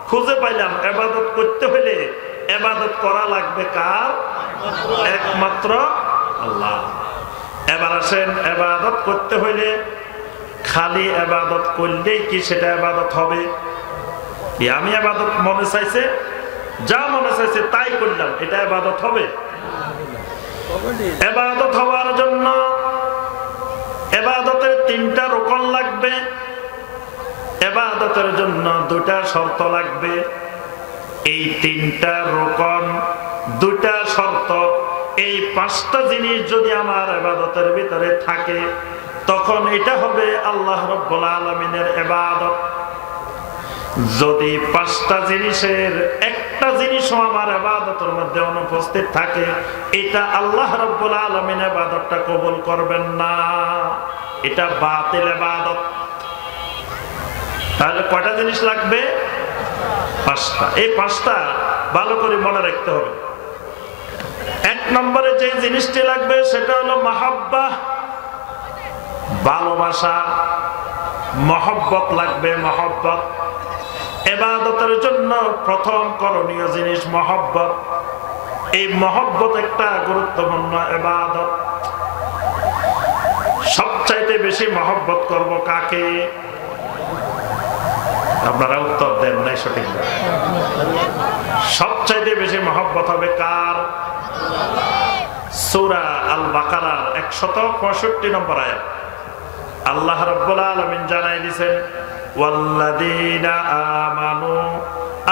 খুঁজে পাইলাম ইবাদত করতে হলে ইবাদত করা লাগবে কার? একমাত্র আল্লাহ। এবার আসেন ইবাদত করতে হইলে খালি ইবাদত করলেই কি সেটা ইবাদত হবে? আমি ইবাদত মনে চাইছে, যা মনে চাইছে তাই করলাম, এটা ইবাদত হবে? ইবাদত হওয়ার জন্য ইবাদতের 3টা রুকন লাগবে, ইবাদতের জন্য 2টা শর্ত লাগবে। এই 3টা রুকন, 2টা শর্ত, এই 5টা জিনিস যদি আমার ইবাদতের ভিতরে থাকে, তখন এটা হবে আল্লাহ রাব্বুল আলামিনের ইবাদত। যদি 5টা জিনিসের একটা জিনিসও আমার ইবাদতের মধ্যে অনুপস্থিত থাকে, এটা আল্লাহ রাব্বুল আলামিন ইবাদতটা কবুল করবেন না, এটা বাতিল ইবাদত। তাহলে কয়টা জিনিস লাগবে? 5টা। এই 5টা ভালো করে মনে রাখতে হবে। 1 নম্বরে যে জিনিসটি লাগবে সেটা হলো মাহাব্বা, ভালোবাসা, মহব্বত লাগবে, মহব্বত। ইবাদতের জন্য প্রথম করণীয় জিনিস মহব্বত। এই মহব্বত একটা গুরুত্বপূর্ণ ইবাদত। সবচাইতে বেশি মহব্বত করব কাকে? আপনারা উত্তর দেন নাই সঠিক। সবচাইতে বেশি মহব্বত হবে কার? সূরা আল বাকারার 165 নম্বর আয়াত আল্লাহ রাব্বুল আলামিন জানাই দিয়েছেন, ওয়াল্লাযীনা আমানু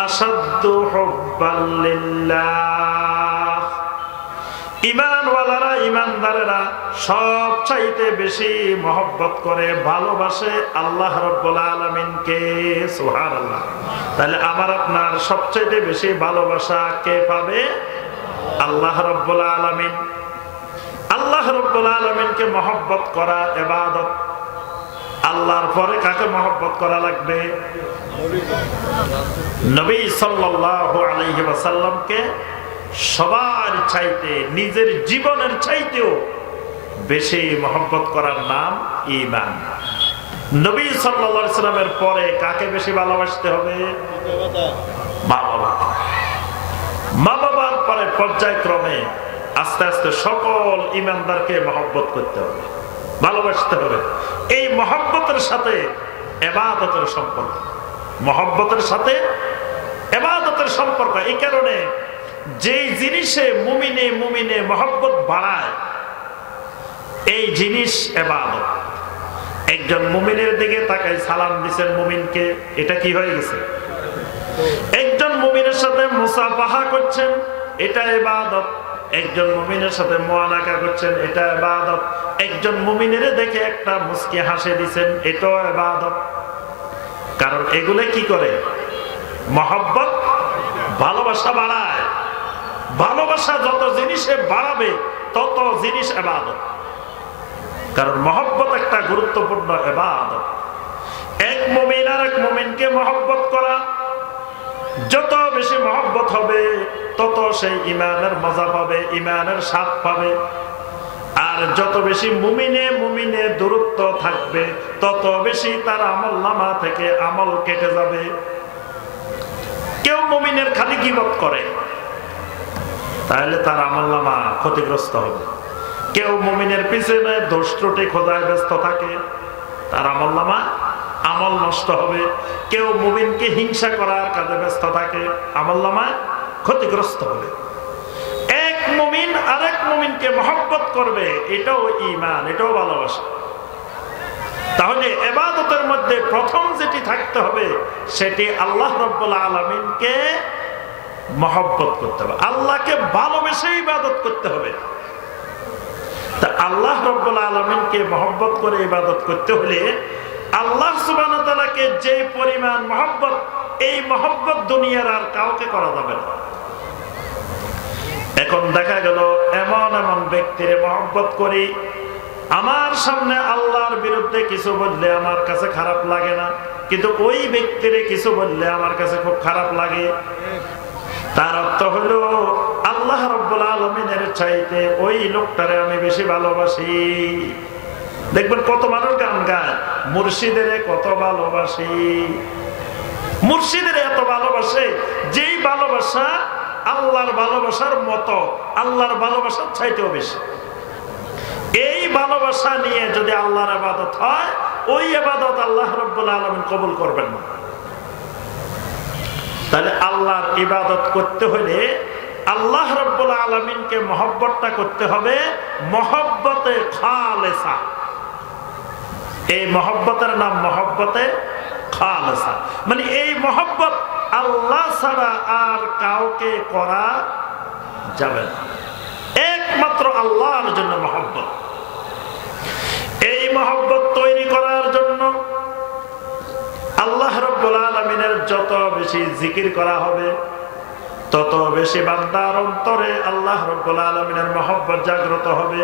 আশাদ্দু হুব্বাল লিল্লাহ। ঈমানওয়ালারা, ঈমানদারেরা সবচাইতে বেশি মহব্বত করে, ভালোবাসে আল্লাহ রাব্বুল আলামিনকে। সুবহানাল্লাহ। তাহলে আমার আপনার সবচাইতে বেশি ভালোবাসা কে পাবে? আল্লাহ রাব্বুল আলামিন। আল্লাহ রাব্বুল আলামিনকে মহব্বত করা ইবাদত। আল্লাহর পরে কাকে মহব্বত করা লাগবে? নবী সাল্লাল্লাহু আলাইহি ওয়াসাল্লামকে সবার চাইতে, নিজের জীবনের চাইতেও বেশি মহব্বত করার নাম ঈমান। নবী সাল্লাল্লাহু আলাইহি ওয়াসাল্লামের পরে কাকে বেশি ভালোবাসতে হবে? মা বাবা। মা বাবার পরে পর্যায়ক্রমে আস্তে আস্তে সকল ঈমানদারকে মহব্বত করতে হবে, ভালোবাসতে হবে। এই মহব্বতের সাথে ইবাদতের সম্পর্ক, মহব্বতের সাথে ইবাদতের সম্পর্ক। এই কারণে যেই জিনিসে মুমিনে মহব্বত বাড়ায়, এই জিনিস ইবাদত। একজন মুমিনের দিকে তাকাই সালাম দিবেন মুমিনকে, এটা কি হয়ে গেছে? একজন মুমিনের সাথে মুসাফাহা করছেন, এটা ইবাদত। একজন মুমিনের সাথে মুআনাকা করছেন, এটা ইবাদত। একজন মুমিনের দেখে একটা মুস্কি হাসি দিবেন, এটাও ইবাদত। কারণ এগুলো কি করে? মহব্বত, ভালোবাসা বাড়ায়। ভালোবাসা যত জিনিসে বাড়াবে তত জিনিস ইবাদত। কারণ মহব্বত একটা গুরুত্বপূর্ণ ইবাদত। এক মুমিন আর এক মুমিনকে মহব্বত করা, যত বেশি মহব্বত হবে তত সেই ঈমানের মজা পাবে, ঈমানের স্বাদ পাবে। আর যত বেশি মুমিনে দূরত্ব থাকবে তত বেশি তার আমলনামা থেকে আমল কেটে যাবে। কেউ মুমিনের খালি গীবত করে, তাহলে তার আমলনামা ক্ষতিগ্রস্ত হবে। কেউ মুমিনের পিছনে দোষ ত্রুটি খোঁজায় ব্যস্ত থাকে, তার আমলনামা আমল নষ্ট হবে। কেউ মুমিনকে হিংসা করার কাজে ব্যস্ত থাকে, আমলনামা ক্ষতিগ্রস্ত হবে। এক মুমিন আরেক মুমিনকে মহব্বত করবে, এটাও ঈমান, এটাও ভালোবাসা। তাহলে ইবাদতের মধ্যে প্রথম যেটি থাকতে হবে সেটি আল্লাহ রাব্বুল আলামিনকে মহব্বত করতে হবে, আল্লাহকে ভালোবেসে ইবাদত করতে হবে। তা আল্লাহ রাব্বুল আলামিনকে মহব্বত করে ইবাদত করতে হলে আল্লাহ সুবহানাহু ওয়া তাআলাকে যে পরিমাণ মহব্বত, এই মহব্বত দুনিয়ার আর কাউকে করা যাবে না। এখন দেখা গেল এমন এমন ব্যক্তির মহব্বত করি, আমার সামনে আল্লাহর বিরুদ্ধে কিছু বললে আমার কাছে খারাপ লাগে না, কিন্তু ওই ব্যক্তির কিছু বললে আমার কাছে খুব খারাপ লাগে। তার অর্থ হলো আল্লাহ রাব্বুল আলামিনের চাইতে ওই লোকটারে আমি বেশি ভালোবাসি। দেখবেন কত মানুষ গান গায়, মুর্শিদের কত ভালোবাসি, মুর্শিদের এত ভালোবাসে, যেই ভালোবাসা আল্লাহর ভালোবাসার মতো, আল্লাহর ভালোবাসার চাইতেও বেশি। এই ভালোবাসা নিয়ে যদি আল্লাহর ইবাদত হয়, ওই ইবাদত আল্লাহ রাব্বুল আলামিন কবুল করবেন না। তাহলে আল্লাহর ইবাদত করতে হলে আল্লাহ রাব্বুল আলামিনকে মহব্বতটা করতে হবে মহব্বতে খালেসা। এই মহব্বতের নাম মহব্বতে খালেসা, মানে এই মহব্বত আল্লাহ ছাড়া আর কাউকে করা যাবে না, একমাত্র আল্লাহর জন্য মহব্বত। এই মহব্বত তৈরি করার জন্য আল্লাহ রাব্বুল আলামিনের যত বেশি জিকির করা হবে তত বেশি বান্দার অন্তরে আল্লাহ রাব্বুল আলামিনের মহব্বত জাগ্রত হবে।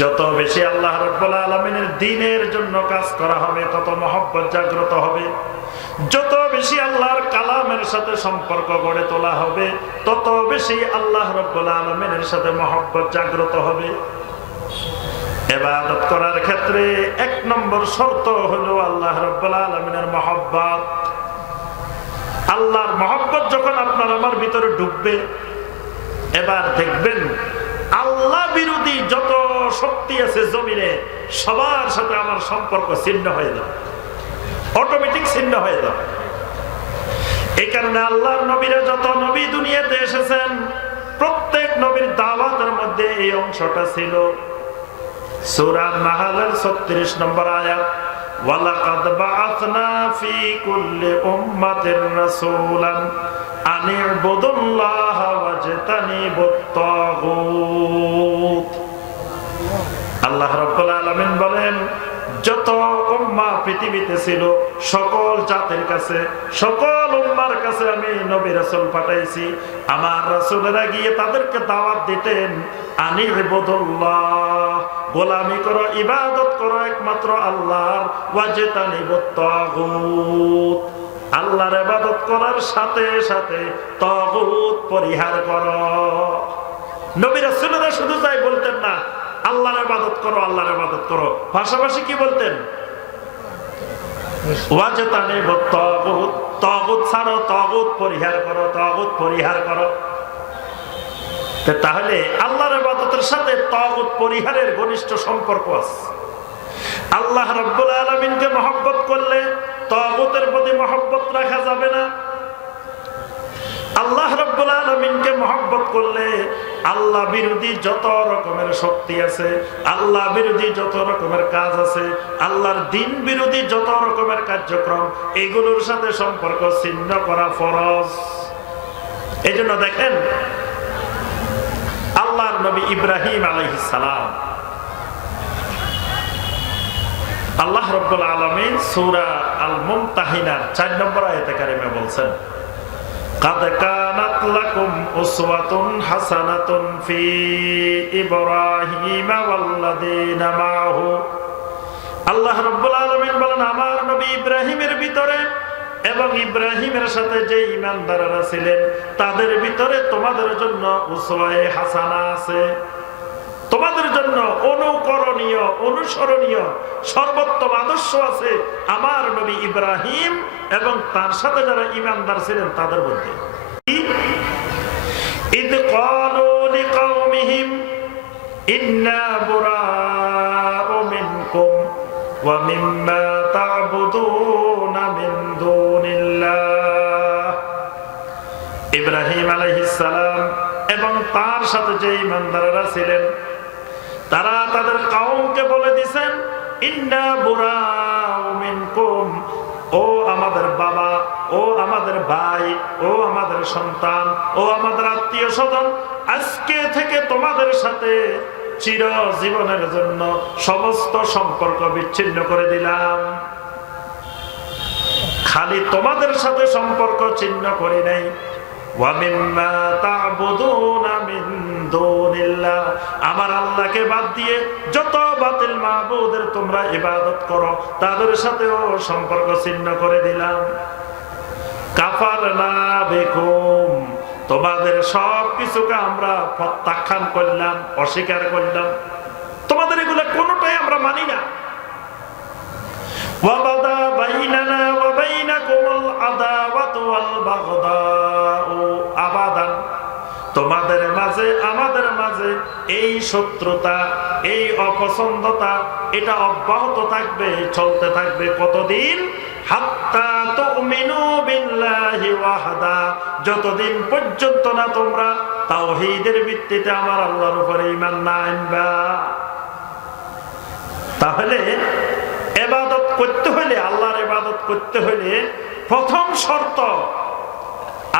যত বেশি আল্লাহ রাব্বুল আলামিনের দ্বীনের জন্য কাজ করা হবে তত মহব্বত জাগ্রত হবে। যত বেশি আল্লাহর কালামের সাথে সম্পর্ক গড়ে তোলা হবে তত বেশি আল্লাহ রাব্বুল আলামিনের সাথে মহব্বত জাগ্রত হবে। ইবাদত করার ক্ষেত্রে এক নম্বর শর্ত হলো আল্লাহ রাব্বুল আলামিনের মহব্বত। আল্লাহর মহব্বত যখন আপনার আমার ভিতরে ঢুকবে, এবার দেখবেন আল্লাহ বিরোধী যত শক্তি আছে জমিনে সবার সাথে আমার সম্পর্ক ছিন্ন হয়ে যাবে, অটোমেটিক ছিন্ন হয়ে যাবে। এই কারণে আল্লাহর নবীরা যত নবী দুনিয়াতে এসেছেন প্রত্যেক নবীর দাওয়াতের মধ্যে এই অংশটা ছিল। সূরা নাহলের 36 নম্বর আয়াত, ওয়ালাকাদ বাআসনা ফি কুল্লি উম্মাতির রাসূলান আন ইবুদুল্লাহ ওয়াজতানিবুত তাগুত। আল্লাহ রাব্বুল আলামিন বলেন, যত উম্মাহ পৃথিবীতে ছিল সকল জাতির কাছে, সকল উম্মার কাছে আমি নবী রাসূল পাঠাইছি। আমার রাসূলেরা গিয়ে তাদেরকে দাওয়াত দিতেন আনি ইবুদুল্লাহ, গোলামি করো, ইবাদত করো একমাত্র আল্লাহর, ওয়াজতানিবুত তাগুত, আল্লাহর ইবাদত করার সাথে সাথে তাগুত পরিহার করো। নবী রাসূলেরা শুধু তাই বলতেন না আল্লাহর ইবাদত করো, আল্লাহর ইবাদত করো, পাশাপাশি কি বলতেন? ওয়াজতানিবুত তাগুত, তাগুত ছাড়ো, তাগুত পরিহার করো, তাগুত পরিহার করো। তাহলে আল্লাহর ইবাদতের সাথে তাগুত পরিহারের ঘনিষ্ঠ সম্পর্ক আছে। আল্লাহ রাব্বুল আলামিনকে মহব্বত করলে তাগুতের প্রতি মহব্বত রাখা যাবে না। আল্লাহ রাব্বুল আলামিনকে মহব্বত করলে আল্লাহ বিরোধী যত রকমের শক্তি আছে, আল্লাহ বিরোধী যত রকমের কাজ আছে, আল্লাহর দ্বীন বিরোধী যত রকমের কার্যক্রম, এগুলোর সাথে সম্পর্ক ছিন্ন করা ফরজ। এজন্য দেখেন আল্লাহর নবী ইব্রাহিম আলাইহিস সালাম, আল্লাহ রাব্বুল আলামিন সূরা আল মুমতাহিনার 4 নম্বর আয়াতে কারিমে বলছেন, قد كانت لكم أسوة حسنة في إبراهيم والذين معه। আল্লাহ রাব্বুল আলামিন বলেন, আমার নবী ইব্রাহিমের ভিতরে এবং ইব্রাহিমের সাথে যে ঈমানদাররা ছিলেন তাদের ভিতরে তোমাদের জন্য উসওয়ায়ে হাসানা আছে, তোমাদের জন্য অনুকরণীয়, অনুসরণীয় সর্বোত্তম আদর্শ আছে আমার নবী ইব্রাহিম এবং তার সাথে যারা ঈমানদার ছিলেন তাদের মধ্যে। ইদ ক্বালু লিকাওমিহিম ইন্না বুরাউ মিনকুম ওয়া মিম্মা তা'বুদুনা মিন দুনিল্লাহ। ইব্রাহিম আলাইহিস সালাম এবং তার সাথে যে ঈমানদাররা ছিলেন তারা তাদের কওমকে বলে দিয়েছেন, ইন্না বুরাউ মিনকুম, ও আমাদের বাবা, ও আমাদের ভাই, ও আমাদের সন্তান, ও আমাদের আত্মীয় স্বজন, আজকে থেকে তোমাদের সাথে চিরজীবনের জন্য সমস্ত সম্পর্ক বিচ্ছিন্ন করে দিলাম। খালি তোমাদের সাথে সম্পর্ক ছিন্ন করি নাই, ওয়া মিম্মা তা'বুদুনা মিন দুনিল্লাহ, আমার আল্লাহকে বাদ দিয়ে যত বাতিল মাবুদের তোমরা ইবাদত করো তাদের সাথেও সম্পর্ক ছিন্ন করে দিলাম। কাফারনা বিকুম, তোমাদের সব কিছুকে আমরা প্রত্যাখ্যান করলাম, অস্বীকার করলাম, তোমাদের এগুলো কোনোটাই আমরা মানি না। ওয়াবাদা বাইনানা ওয়া বাইনাকুমুল আদাওয়াতু ওয়াল বাগদাউ আবাদান তোমাদের মাঝে আমাদের মাঝে এই শত্রুতা, এই অপছন্দতা, এটা অব্যাহত থাকবে, চলতে থাকবে কতদিন? হাত্তা তুমিনু বিল্লাহি ওয়াহদা, যতদিন পর্যন্ত না তোমরা তাওহীদের ভিত্তিতে আমার আল্লাহর উপরে ঈমান না আনবা। তাহলে ইবাদত করতে হলে, আল্লাহর ইবাদত করতে হলে প্রথম শর্ত,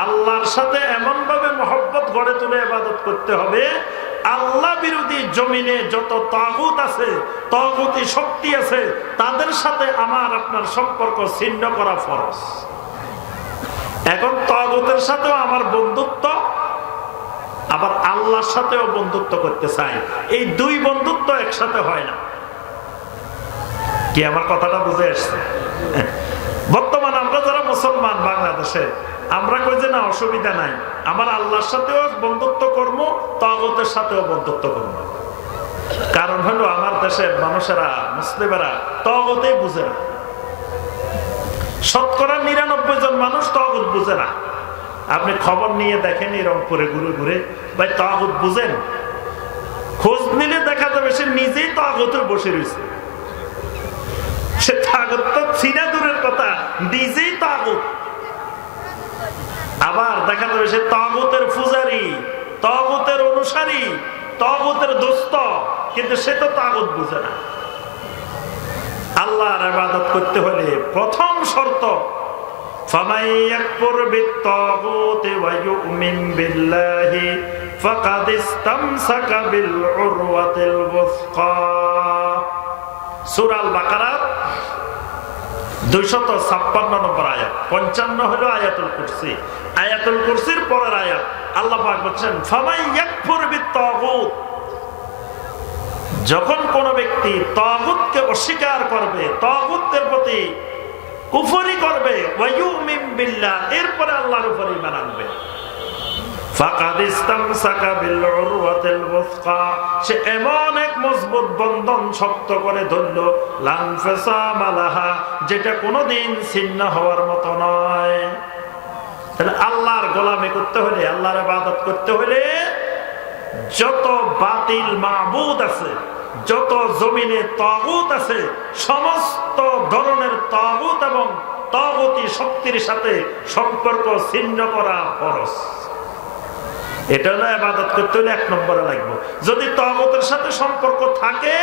আল্লাহর সাথে এমন ভাবে মহব্বত গড়ে তুলে ইবাদত করতে হবে, আল্লাহ বিরোধী জমিনে যত তাগুত আছে, তাগুতি শক্তি আছে, তাদের সাথে আমার আপনার সম্পর্ক ছিন্ন করা ফরজ। এখন তাগুতের সাথেও আমার বন্ধুত্ব, আবার আল্লাহর সাথেও বন্ধুত্ব করতে চাই, এই দুই বন্ধুত্ব একসাথে হয় না। কি আমার কথাটা বুঝে আসছে? বর্তমান আমরা যারা মুসলমান বাংলাদেশে, আমরা কই যে না অসুবিধা নাই, আমার আল্লাহর সাথেও বন্ধুত্ব করবো, তাগুতের সাথেও বন্ধুত্ব করবো। কারণ হলো আমার দেশের মানুষেরা, মুসলিমেরা তাগুতই বুঝে না। শতকরা 99 জন মানুষ তাগুত বুঝে না। আপনি খবর নিয়ে দেখেন এই রংপুরে ঘুরে ঘুরে, ভাই তাগুত বুঝেন? খোঁজ নিলে দেখা যাবে সে নিজেই তাগুতে বসে রয়েছে। সে তাগুত তো চিনা দূরের কথা, নিজেই তাগুত। আবার দেখা যাবে সে তাগুতের পূজারী, তাগুতের অনুসারী, তাগুতের দোস্ত, কিন্তু সে তো তাগুত বুঝে না। আল্লাহর ইবাদত করতে হলে প্রথম শর্ত, ফামান ইয়াকফুর বিত-তাগুতি ওয়া ইউমিন বিল্লাহি ফাকাদ ইসতামসাকা বিল উরওয়াতিল ওয়াসকা। সূরা আল বাকারা 256 নম্বর আয়াত। 55 হলো আয়াতুল কুরসি। আয়াতুল কুরসির পরের আয়াত আল্লাহ পাক বলেন, ফামান ইয়াকফুর বিত-তাগুত, যখন কোন ব্যক্তি তাগুতকে অস্বীকার করবে, তাগুতের প্রতি কুফরি করবে, ওয়া ইউমিন বিল্লাহ, এরপরে আল্লাহর উপরে ঈমান আনবে, ফাকাদ ইসতামসাকা বিল উরওয়াতিল ওয়াসকা, সে এমন এক মজবুত বন্ধন শক্ত করে ধরল, লা ইনফিসামা লাহা, যেটা কোনোদিন ছিন্ন হওয়ার মতো নয়। তাহলে আল্লাহর গোলামি করতে হলে, আল্লাহর ইবাদত করতে হলে যত বাতিল মাবুদ আছে, যত জমিনে তাগুত আছে, সমস্ত ধরনের তাগুত এবং তাগুতি শক্তির সাথে সম্পর্ক ছিন্ন করা ফরজ। এটা হলো ইবাদত করতে হলে 1 নম্বরে লাগবে। যদি তাগুতের সাথে সম্পর্ক থাকে,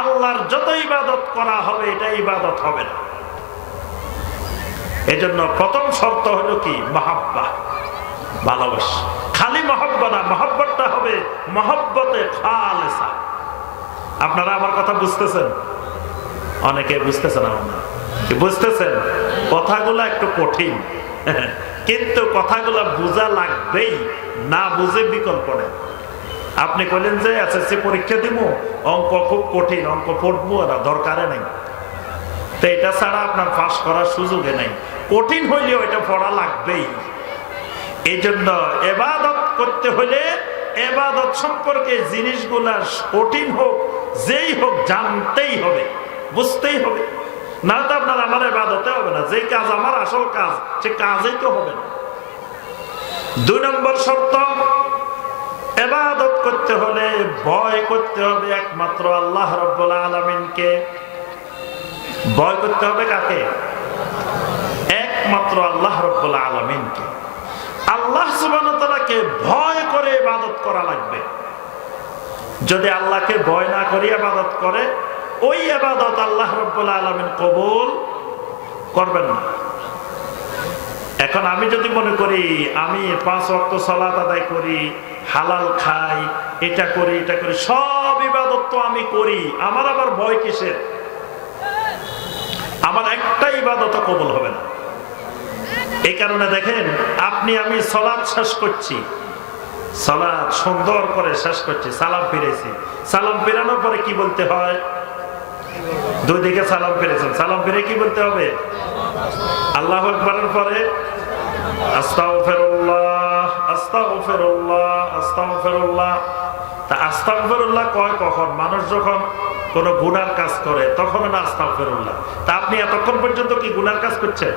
আল্লাহর যত ইবাদত করা হবে এটা ইবাদত হবে না। এজন্য প্রথম শর্ত হলো কি? মহাব্বা, ভালোবাসা। খালি মহব্বত না, মহব্বতটা হবে মহব্বতে খালেসা। আপনারা আমার কথা বুঝতেছেন? অনেকে বুঝতেছেন, বুঝতেছেন? কথাগুলো একটু কঠিন, কিন্তু কথাগুলো বোঝা লাগবেই, না বুঝে বিকল্প নেই। আপনি বললেন যে এসএসসি পরীক্ষা দিব, অঙ্ক খুব কঠিন, অঙ্ক পড়বো না, দরকারে নেই, তো এটা ছাড়া আপনার পাস করার সুযোগে নেই। কঠিন হইলেও এটা পড়া লাগবেই। এই জন্য ইবাদত করতে হলে ইবাদত সম্পর্কে জিনিসগুলা কঠিন হোক, যেই হোক, জানতেই হবে, বুঝতেই হবে, না তো আপনার আমার ইবাদতে হবে না। যে কাজ আমার আসল কাজ, সে কাজই তো হবে না। 2 নম্বর শর্ত, ইবাদত করতে হলে ভয় করতে হবে একমাত্র আল্লাহ রাব্বুল আলামিনকে। ভয় করতে হবে কাকে? একমাত্র আল্লাহ রাব্বুল আলামিনকে। আল্লাহ সুবহানাহু ওয়া তাআলাকে ভয় করে ইবাদত করা লাগবে। যদি আল্লাহকে ভয় না করে ইবাদত করে, ওই ইবাদত আল্লাহ রাব্বুল আলামিন কবুল করবেন না। এখন আমি যদি মনে করি আমি 5 ওয়াক্ত সালাত আদায় করি, হালাল খাই, এটা করি, এটা করি, সব ইবাদত তো আমি করি, আমার আবার ভয় কিসের? আমার একটা ইবাদত কবুল হবে না। এই কারণে দেখেন, আপনি আমি সালাত শেষ করছি, সালাত সুন্দর করে শেষ করছি, সালাম ফিরেছি, সালাম ফেরানোর পরে কি বলতে হয়? 2 দিকে সালাম ফিরেছেন, সালাম ফিরে কি বলতে হবে? আল্লাহু আকবারের পরে আস্তাগফিরুল্লাহ, আস্তাগফিরুল্লাহ, আস্তাগফিরুল্লাহ। তা আস্তাগফিরুল্লাহ কয় কখন? মানুষ যখন কোন গুনার কাজ করে তখন না আস্তাগফিরুল্লাহ। তা আপনি এতক্ষণ পর্যন্ত কি গুনার কাজ করছেন?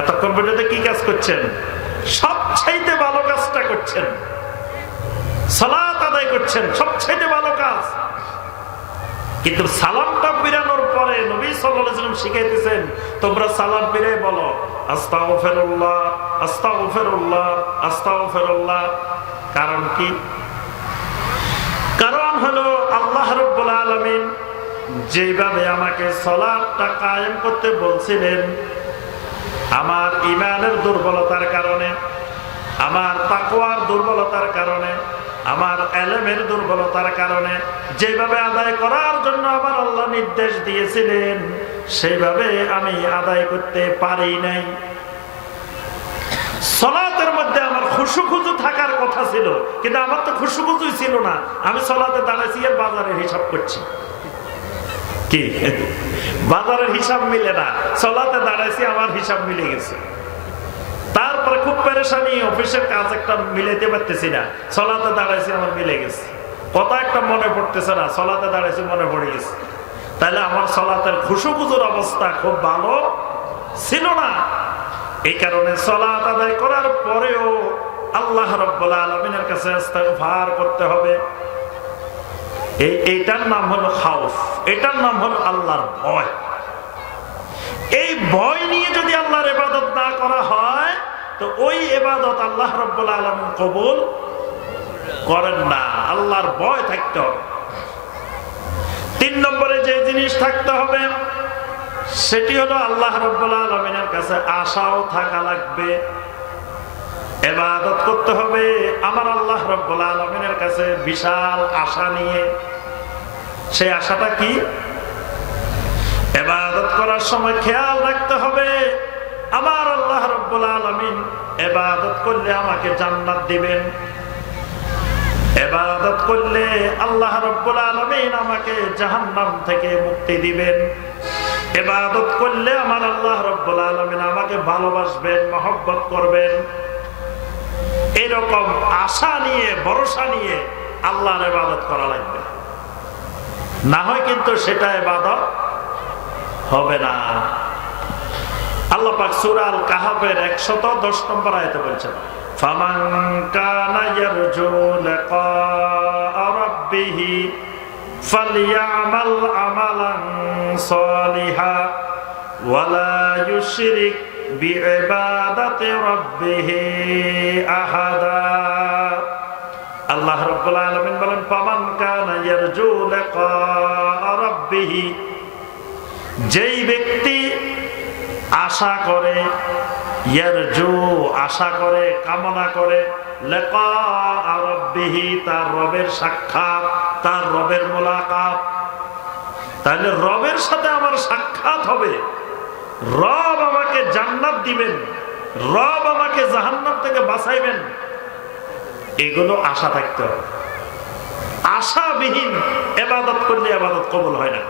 এতক্ষণ পর্যন্ত কি কাজ করছেন? সবচাইতে ভালো কাজটা করছেন, সালাত আদায় করছেন, সবচেয়ে ভালো কাজ। কিন্তু সালামটা ফিরানোর পরে নবী সাল্লাল্লাহু আলাইহি ওয়াসাল্লাম শিখাইতেছেন, তোমরা সালাম ফিরে বলো আস্তাগফিরুল্লাহ আস্তাগফিরুল্লাহ আস্তাগফিরুল্লাহ। কারণ কি? কারণ হলো আল্লাহ রাব্বুল আলামিন যেভাবে আমাকে সালাতটা কায়েম করতে বলছিলেন, আমার ঈমানের দুর্বলতার কারণে, আমার তাকওয়ার দুর্বলতার কারণে, আমার ইলমের দুর্বলতার কারণে যেভাবে আদায় করার জন্য আমার আল্লাহ নির্দেশ দিয়েছিলেন সেইভাবে আমি আদায় করতে পারি নাই। সালাতের মধ্যে আমার খুশুখুজু থাকার কথা ছিল, কিন্তু আমার তো খুশুখুজুই ছিল না। আমি সালাতে দাঁড়াইছি আর বাজারের হিসাব করছি। কি বাজারের হিসাব মিলে না, সালাতে দাঁড়াইছি আমার হিসাব মিলে গেছে। তারপরে খুব পেরেশানি, অফিসের কাজ একটা মিলাইতে পারতেছি না, সালাতে দাঁড়াইছি আমার মিলে গেছে। কথা একটা মনে পড়তেছে না, সালাতে দাঁড়াইছি মনে পড়ে গেছে। তাহলে আমার সালাতের খুশুখুজুর অবস্থা খুব ভালো ছিল না। এই কারণে সালাত আদায় করার পরেও আল্লাহ রাব্বুল আলামিনের কাছে ইস্তিগফার করতে হবে। এইটার নাম হলো খাউফ, এটার নাম হলো আল্লাহর ভয়। এই ভয় নিয়ে যদি আল্লাহর ইবাদত না করা হয় তো ওই ইবাদত আল্লাহ রাব্বুল আলামিন কবুল করেন না। আল্লাহর ভয় থাকতে হবে। 3 নম্বরে যে জিনিস থাকতে হবে সেটি হলো আল্লাহ রাব্বুল আলামিনের কাছে আশাও থাকা লাগবে। ইবাদত করতে হবে আমার আল্লাহ রাব্বুল আলামিনের কাছে বিশাল আশা নিয়ে। সেই আশাটা কি? ইবাদত করার সময় খেয়াল রাখতে হবে আমার আল্লাহ রাব্বুল আলামিন ইবাদত করলে আমাকে জান্নাত দিবেন, ইবাদত করলে আল্লাহ রাব্বুল আলামিন আমাকে জাহান্নাম থেকে মুক্তি দিবেন, ইবাদত করলে আমার আল্লাহ রাব্বুল আলামিন আমাকে ভালোবাসবেন, মহব্বত করবেন। এরকম আশা নিয়ে, ভরসা নিয়ে আল্লাহর ইবাদত করা লাগবে, না হয় কিন্তু সেটা ইবাদত হবে না। আল্লাহ পাক সূরা আল কাহাফের 110 নম্বর আয়াতে বলছেন, ফামান কানা ইয়ারজু লিকা রাব্বিহি ফালইয়ামাল আমালান সালিহা ওয়ালা ইউশরিক বিইবাদাতি রাব্বিহি আহাদা। আল্লাহ রাব্বুল আলামিন বলেন, ফামান কানা ইয়ারজু লিকা রাব্বিহি, যেই ব্যক্তি আশা করে, ইয়ারজু আশা করে, কামনা করে, লিকা রাব্বিহি তার রবের সাক্ষাৎ, তার রবের মুলাকাত। তাহলে রবের সাথে আমার সাক্ষাৎ হবে, রব আমাকে জান্নাত দিবেন, রব আমাকে জাহান্নাম থেকে বাঁচাইবেন, এগুলো আশা থাকতে হবে। আশাবিহীন ইবাদত করলে ইবাদত কবুল হয় না।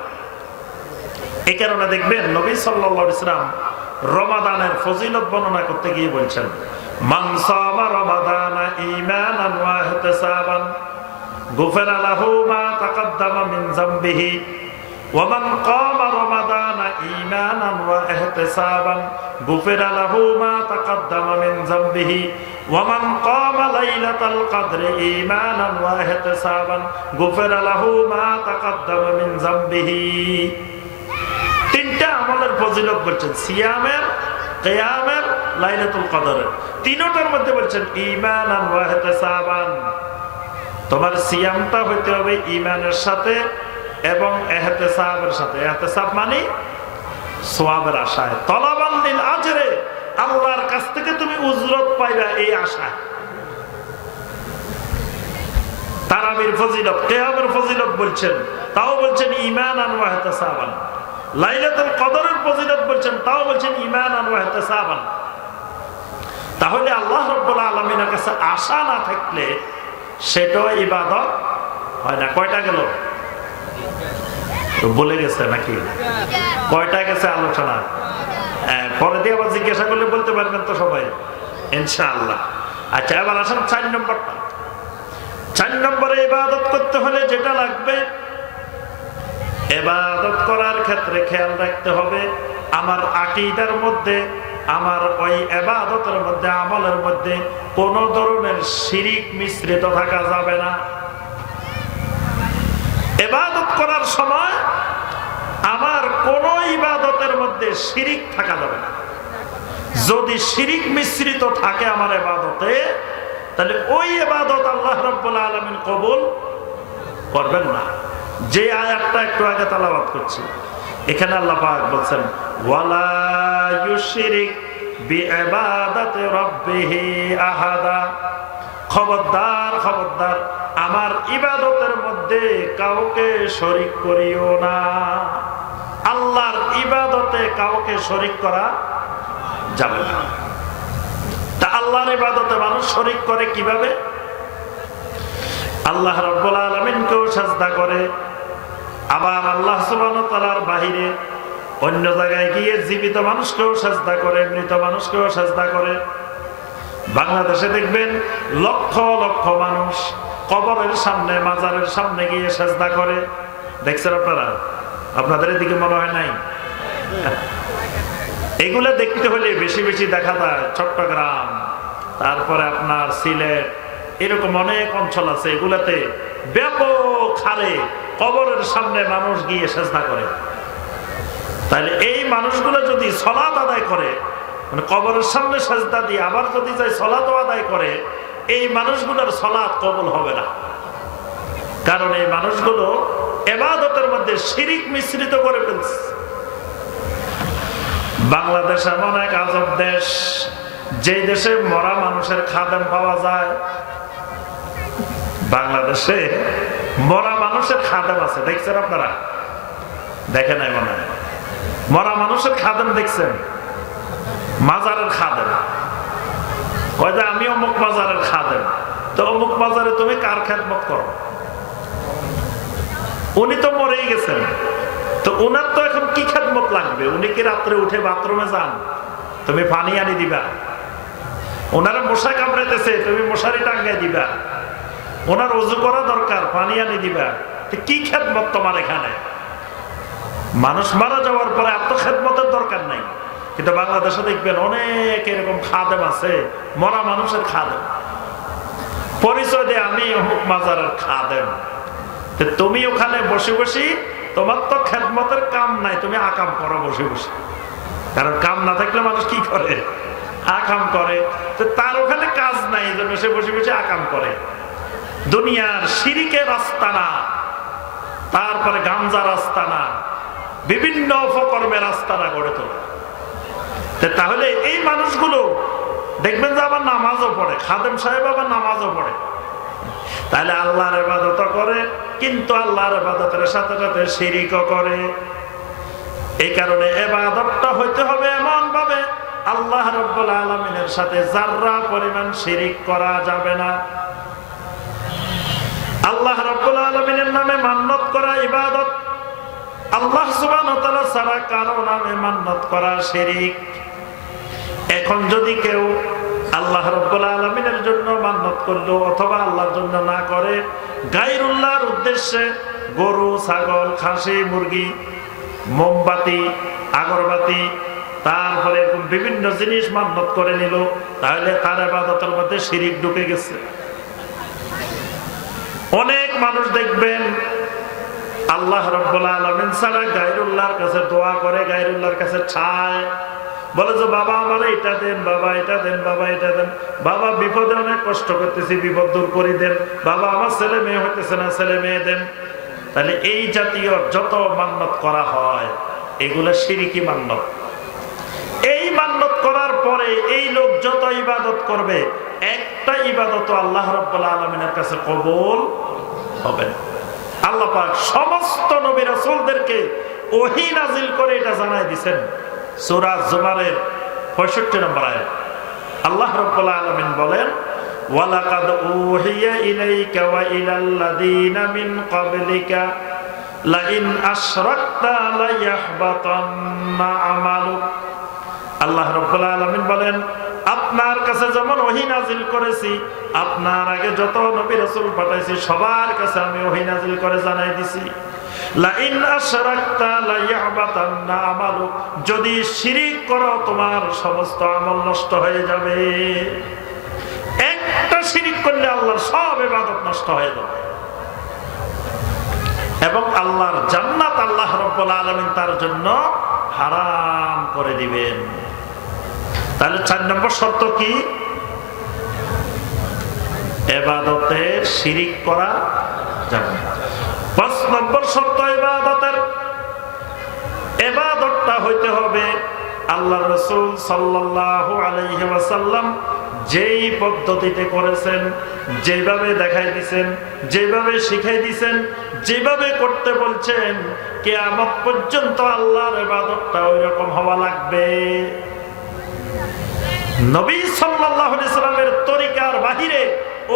এই কারণে দেখবেন নবী সাল্লাল্লাহু আলাইহি ওয়াসাল্লাম রমাদানের ফজিলত বর্ণনা করতে গিয়ে বলছেন, মান সামা রমাদানা ঈমানান ওয়া ইহতিসাবান গুফিরা লাহু মা তাকাদ্দামা মিন যামবিহি ওয়া মান কামা রমাদানা ঈমানান ওয়া ইহতিসাবান গুফিরা লাহু মা তাকাদ্দামা মিন যামবিহি ওয়া মান কামা লাইলাতাল কদরি ঈমানান ওয়া ইহতিসাবান গুফিরা লাহু মা তাকাদ্দামা মিন যামবিহি। 3টা আমলের ফজিলত বলছেন, সিয়ামের, কিয়ামের, লাইলাতুল কদরের। 3টার মধ্যে বলছেন ঈমানান ওয়া ইহতিসাবান। তোমার সিয়ামটা হইতে হবে ঈমানের সাথে এবং ইহতিসাবের সাথে। ইহতিসাব মানে সওয়াবের আশায়, তলাবান লিল আজরে, আল্লাহর কাছ থেকে তুমি উজরত পাইবা এই আশা। তারাবির ফজিলত, কিয়ামের ফজিলত বলছেন, তাও বলছেন ঈমানান ওয়া ইহতিসাবান। লাইলাতুল কদরের ফজিলত বলছেন, তাও বলছেন ঈমানান ওয়া ইহতিসাবান। তাহলে আল্লাহ রাব্বুল আলামিনের কাছে আশা না থাকলে সেটাও ইবাদত হয় না। কয়টা গেল? বলে গেছে নাকি? কয়টা গেছে আলোচনা? পরে দিয়ে আবার জিজ্ঞাসা করলে বলতে পারবেন তো সবাই ইনশাআল্লাহ। আচ্ছা, এবার আসেন 4 নম্বরটা। 4 নম্বরে ইবাদত করতে হলে যেটা লাগবে, ইবাদত করার ক্ষেত্রে খেয়াল রাখতে হবে আমার আকীদার মধ্যে আমার ওই ইবাদতের মধ্যে, আমলের মধ্যে কোন ধরনের শিরিক মিশ্রিত থাকা যাবে না। ইবাদত করার সময় আমার কোন ইবাদতের মধ্যে শিরিক থাকা যাবে না। যদি শিরিক মিশ্রিত থাকে আমার ইবাদতে, তাহলে ওই ইবাদত আল্লাহ রাব্বুল আলামিন কবুল করবেন না। যে আয়াতটা একটু আগে তেলাওয়াত করছি, এখানে আল্লাহ পাক বলছেন ওয়ালা ইউশরিক বিইবাদাতি রাব্বিহি আহাদা, খবরদার খবরদার আমার ইবাদতের মধ্যে কাউকে শরীক করিও না। আল্লাহর ইবাদতে কাউকে শরীক করা যাবে না। তা আল্লাহর ইবাদতে মানুষ শরীক করে কিভাবে? আল্লাহ রাব্বুল আলামিনকেও সাজদা করে, আবার আল্লাহ সুবহানাহু ওয়া তাআলার বাহিরে অন্য জায়গায় গিয়ে জীবিত মানুষকেও সাজদা করে, মৃত মানুষকেও সাজদা করে। বাংলাদেশে দেখবেন লক্ষ লক্ষ মানুষ কবরের সামনে, মাজারের সামনে গিয়ে সাজদা করে। দেখছেন আপনারা? আপনাদের এদিকে মনে হয় নাই? এগুলো দেখতে হলে বেশি বেশি দেখা যায় চট্টগ্রাম, তারপরে আপনার সিলেট, এরকম অনেক অঞ্চল আছে, এগুলাতে ব্যাপক হারে কবরের সামনে মানুষ গিয়ে সাজদা করে। তাহলে এই মানুষগুলো যদি সালাত আদায় করে, মানে কবরের সামনে সাজদা দিয়ে আবার যদি যায় সালাত আদায় করে, এই মানুষগুলোর সালাত কবুল হবে না। কারণ এই মানুষগুলো ইবাদতের মধ্যে শিরিক মিশ্রিত করে ফেলছে। বাংলাদেশ এমন এক আজব দেশ, যে দেশে মরা মানুষের খাদেম পাওয়া যায়। বাংলাদেশে মরা মানুষের খাদেম আছে, দেখছেন আপনারা? দেখেন নাই মনে হয়? মরা মানুষের খাদেম দেখছেন? মাজারের খাদেম কয় যে আমি অমুক মাজারের খাদেম। তো অমুক মাজারে তুমি কার খেদমত করো? উনি তো মরেই গেছেন, তো উনার তো এখন কি খেদমত লাগবে? উনি কি রাত্রে উঠে বাথরুমে যান, তুমি পানি আনি দিবা? ওনারা মশা কামড়াইতেছে, তুমি মশারি টাঙ্গাই দিবা? ওনার ওযু করা দরকার, পানি আনি দিবা? কি খেদমত তোমার এখানে? মানুষ মারা যাওয়ার পরে আর তো খেদমতের দরকার নাই। কিন্তু বাংলাদেশে দেখবেন অনেক এরকম খাদেম আছে, মরা মানুষের খাদেম, পরিচয় দেয় আমি অমুক মাজারের খাদেম। তুমি ওখানে বসে বসে, তোমার তো খেদমতের কাম নাই, তুমি আকাম করো বসে বসে। কারণ কাম না থাকলে মানুষ কি করে? আকাম করে। তো তার ওখানে কাজ নাই, যে বসে বসে বসে আকাম করে। দুনিয়ার শিরিকের আস্তানা, তারপরে গাঞ্জার আস্তানা, বিভিন্ন অপকর্মের আস্তানা গড়ে তোলে। তাহলে এই মানুষগুলো দেখবেন যে আবার নামাজও পড়ে, খাদেম সাহেব আবার নামাজও পড়ে। তাহলে আল্লাহর ইবাদত করে, কিন্তু আল্লাহর ইবাদতের সাথে সাথে শিরিকও করে। এই কারণে ইবাদতটা হইতে হবে এমন ভাবে আল্লাহ রাব্বুল আলামিনের সাথে যাররা পরিমাণ শিরিক করা যাবে না। আল্লাহ রাব্বুল আলামিনের নামে মান্নত করা ইবাদত, আল্লাহ সুবহানাহু ওয়া তাআলা ছাড়া কারো নামে মান্নত করা শিরিক। এখন যদি কেউ আল্লাহ রাব্বুল আলামিনের জন্য মান্নত করলো অথবা আল্লাহর জন্য না করে, গায়রুল্লাহর উদ্দেশ্যে গরু, ছাগল, খাসি, মুরগি, মোমবাতি, আগরবাতি, তারপরে এরকম বিভিন্ন জিনিস মান্নত করে নিল, তাহলে তার ইবাদতের মধ্যে শিরিক ঢুকে গেছে। অনেক মানুষ দেখবেন আল্লাহ রাব্বুল আলামিন ছাড়া গায়রুল্লাহর কাছে দোয়া করে, গায়রুল্লাহর কাছে চায়, বলে যে বাবা আমার এটা দেন, বাবা এটা দেন, বাবা এটা দেন, বাবা বিপদে অনেক কষ্ট করতেছি, বিপদ দূর করে দেন, বাবা আমার ছেলে মেয়ে হইতেছে না, ছেলে মেয়ে দেন। তাহলে এই জাতীয় যত মান্নত করা হয় এগুলা শিরকি মান্নত। এই মান্নত করার পরে এই লোক যত ইবাদত করবে, একটা ইবাদত আল্লাহ রাব্বুল আলামিনের কাছে কবুল হবে না। আল্লাহ পাক সমস্ত নবী রাসূলদেরকে ওহী নাজিল করে এটা জানাই দিয়েছেন। সূরা জুমারের 65 নম্বর আয়াত আল্লাহ রাব্বুল আলামিন বলেন, ওয়ালাকাদ উহিয়া ইলাইকা ওয়া ইলাল্লাযীনা মিন ক্বাবলিকা লাইন আশরাকতা লায়াহবাতান্না আমালুক। আল্লাহ রাব্বুল আলামিন বলেন, আপনার কাছে যেমন ওহী নাজিল করেছি, আপনার আগে যত নবী রাসূল পাঠাইছি সবার কাছে আমি ওহী নাজিল করে জানাই দিছি, লাইন আশরাকতা লাইয়াহবাতান্না আমালুক, যদি শিরিক করো তোমার সমস্ত আমল নষ্ট হয়ে যাবে। একটা শিরিক করলে আল্লাহর সব ইবাদত নষ্ট হয়ে যাবে এবং আল্লাহর জান্নাত আল্লাহ রাব্বুল আলামিন তার জন্য হারাম করে দিবেন। তাহলে 4 নম্বর শর্ত কি? ইবাদতে শিরিক করা যাবে না। 5 নম্বর শর্ত ইবাদতটা হইতে হবে আল্লাহ রাসূল সাল্লাল্লাহু আলাইহি ওয়াসাল্লাম যেই পদ্ধতিতে করেছেন, যেভাবে দেখাই দিয়েছেন, যেভাবে শিখাই দিয়েছেন, যেভাবে করতে বলছেন, কিয়ামত পর্যন্ত আল্লাহর ইবাদতটা ওইরকম হওয়া লাগবে। নবী সাল্লাল্লাহু আলাইহি সাল্লামের তরিকার বাহিরে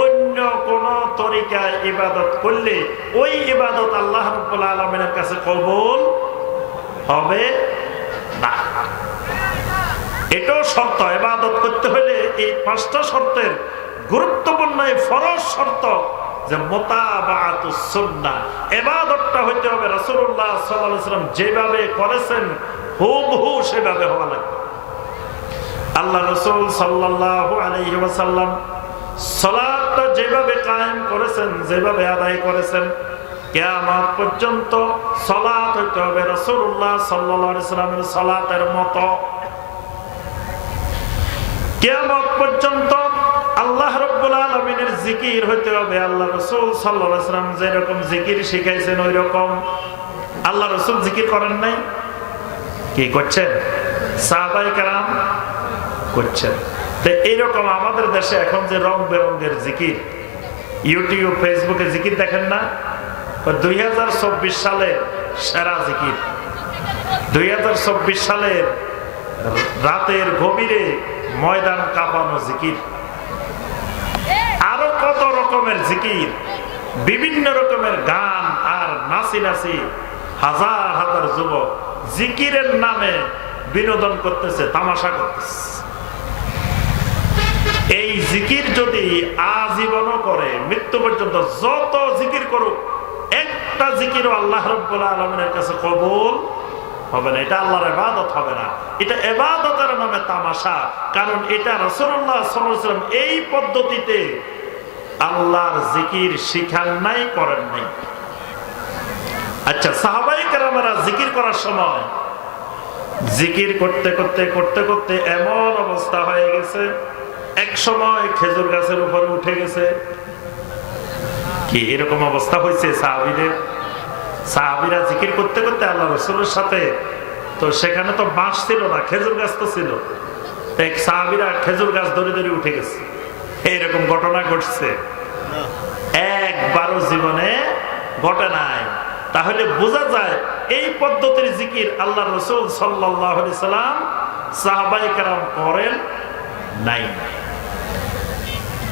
অন্য কোন তরিকায় ইবাদত করলে ওই ইবাদত আল্লাহ রাব্বুল আলামিনের কাছে কবুল হবে না। এটাও শর্ত। ইবাদত করতে হলে এই 5টা শর্তের গুরুত্বপূর্ণ এই ফরজ শর্ত যে মুতাবাআতুস সুন্নাহ, ইবাদতটা হইতে হবে রাসূলুল্লাহ সাল্লাল্লাহু আলাইহি ওয়াসাল্লাম যেভাবে করেছেন হুবহু সেভাবে হওয়া লাগবে। আল্লাহ রাসূল সাল্লাল্লাহু আলাইহি ওয়াসাল্লাম সালাতটা যেভাবে কায়েম করেছেন, যেভাবে আদায় করেছেন, কিয়ামত পর্যন্ত সালাত হইতে হবে রাসূলুল্লাহ সাল্লাল্লাহু আলাইহি ওয়াসাল্লামের সালাতের মতো। কিয়ামত পর্যন্ত আল্লাহ রাব্বুল আলামিনের জিকির হইতে হবে আল্লাহ রাসূল সাল্লাল্লাহু আলাইহি ওয়াসাল্লাম যেরকম জিকির শিখাইছেন ওই রকম। আল্লাহ রাসূল জিকির করেন নাই, কি করছেন? সাহাবায়ে কেরাম করছেন। তো এইরকম আমাদের দেশে এখন যে রং বেরঙের জিকির, ইউটিউব ফেসবুকে জিকির দেখেন না? 2024 সালের সেরা জিকির, 2024 সালের রাতের গভীরে ময়দান কাঁপানো জিকির, আরো কত রকমের জিকির, বিভিন্ন রকমের গান আর নাচি নাচি হাজার হাজার যুবক জিকিরের নামে বিনোদন করতেছে, তামাশা করতেছে। এই জিকির যদি আজীবনও করে, মৃত্যু পর্যন্ত যত জিকির করুক, একটা জিকিরও আল্লাহ রাব্বুল আলামিনের কাছে কবুল হবে না। এটা আল্লাহর ইবাদত হবে না, এটা ইবাদতের নামে তামাশা। কারণ এটা রাসূলুল্লাহ সাল্লাল্লাহু আলাইহি ওয়াসাল্লাম এই পদ্ধতিতে আল্লাহর জিকির শিখান নাই, করেন নাই। আচ্ছা, সাহাবায়ে কেরামেরা জিকির করার সময় জিকির করতে করতে করতে করতে এমন অবস্থা হয়ে গেছে, এক সময় খেজুর গাছের উপরে উঠে গেছে। কি এরকম অবস্থা হয়েছে সাহাবীদের? সাহাবীরা জিকির করতে করতে আল্লাহ রাসূলের সাথে, তো সেখানে তো বাঁশ ছিল না, খেজুর গাছ তো ছিল, এক সাহাবীরা খেজুর গাছ ধরে ধরে উঠে গেছে। এইরকম ঘটনা ঘটছে, একবারও জীবনে ঘটে নাই। তাহলে বোঝা যায় এই পদ্ধতির জিকির আল্লাহ রাসূল সাল্লাল্লাহু আলাইহি সাল্লাম সাহাবায়ে কেরাম করেন নাই।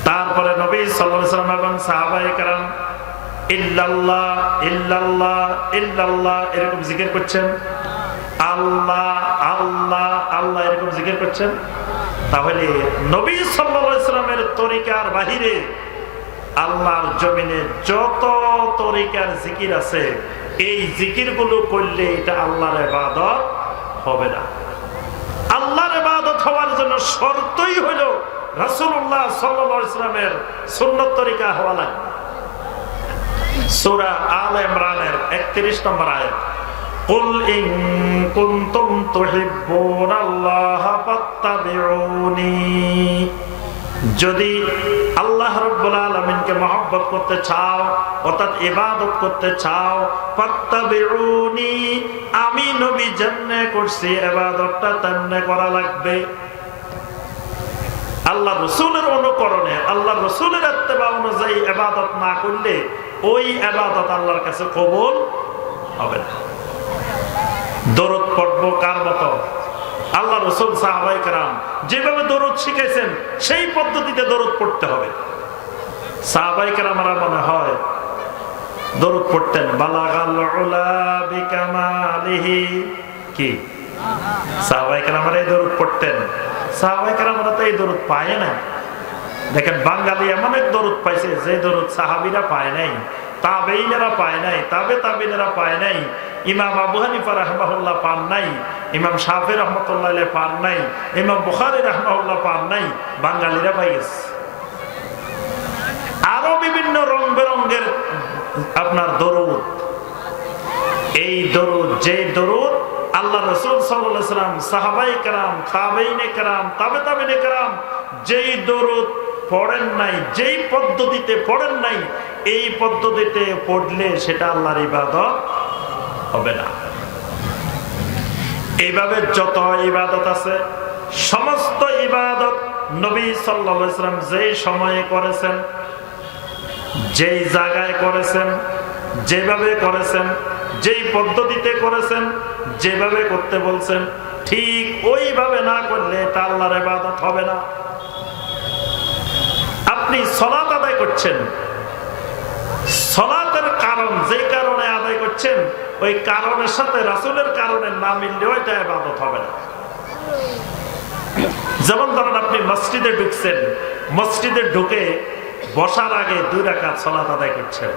তারপরে নবী সাল্লাল্লাহু আলাইহি সাল্লাম এবং সাহাবায়ে কেরাম ইল্লাল্লাহ ইল্লাল্লাহ ইল্লাল্লাহ এরকম জিকির করছেন, আল্লাহ আল্লাহ আল্লাহ এরকম জিকির করছেন। তাহলে নবী সাল্লাল্লাহু আলাইহি সাল্লামের তরিকার বাহিরে আল্লাহর জমিনে যত তরিকার জিকির আছে, এই জিকিরগুলো করলে এটা আল্লাহর ইবাদত হবে না। আল্লাহর ইবাদত হওয়ার জন্য শর্তই হলো রাসূলুল্লাহ সাল্লাল্লাহু আলাইহি ওয়াসাল্লামের সুন্নাত তরিকা হওয়া লাগবে। সূরা আলে ইমরানের 31 নম্বর আয়াত, কুল ইন কুনতুম তুহিব্বুনাল্লাহা ফাত্তাবিউনি, যদি আল্লাহ রাব্বুল আলামিনকে মহব্বত করতে চাও, অর্থাৎ ইবাদত করতে চাও, ফাত্তাবিউনি, আমি নবী যেমনে করছি ইবাদতটা তেমনে করা লাগবে। আল্লাহ রাসূলের অনুকরণে, আল্লাহ রাসূলের ইত্তেবা অনুযায়ী ইবাদত না করলে ওই ইবাদত আল্লাহর কাছে কবুল হবে না। দরুদ পড়বো কার মতো? আল্লাহ রাসূল সাহাবায়ে কেরাম যেভাবে দরুদ শিখাইছেন সেই পদ্ধতিতে দরুদ পড়তে হবে। সাহাবায়ে কেরামরা মনে হয় দরুদ পড়তেন বালাগাল উলা বিকামালিহি, কি সাহাবায়ে কেরামরা এই দরুদ পড়তেন? সাহাবায়ে কেরামরা তো এই দরুদ পায় না। দেখেন বাঙালি এমন এক দরুদ পাইছে যে দরুদ সাহাবীরা পায় নাই। তাবেঈনেরা পায় নাই, তাবেঈনেরা পায় নাই, ইমাম আবু হানিফা রাহমাহুল্লাহ পান নাই, ইমাম শাফি রাহমাতুল্লাহ আলাইহি পান নাই, ইমাম বুখারী রাহমাহুল্লাহ পান নাই, বাঙালিরা পাই গেছে। আরো বিভিন্ন রং বেরঙের আপনার দরুদ, এই দরুদ, যে দরুদ আল্লাহ রাসূল সাল্লাল্লাহু আলাইহি সাল্লাম, সাহাবায়ে কেরাম, তাবেঈনে কেরাম, তাবেঈনে কেরাম যেই দরুদ পড়েন নাই, যেই পদ্ধতিতে পড়েন নাই, এই পদ্ধতিতে পড়লে সেটা আল্লাহর ইবাদত হবে না। এইভাবে যত ইবাদত আছে, সমস্ত ইবাদত নবী সাল্লাল্লাহু আলাইহি সাল্লাম যেই সময়ে করেছেন, যেই জায়গায় করেছেন, যেভাবে করেছেন, যেই পদ্ধতিতে করেছেন, যেভাবে করতে বলছেন, ঠিক ওইভাবে না করলে এটা আল্লাহর ইবাদত হবে না। আপনি সালাত আদায় করছেন, সালাতের কারণ যে কারণে আদায় করছেন, ওই কারণের সাথে রাসূলের কারণে না মিললে ওইটা ইবাদত হবে না। যেমন ধরেন আপনি মসজিদে ঢুকছেন, মসজিদে ঢুকে বসার আগে 2 রাকাত সালাত আদায় করছেন,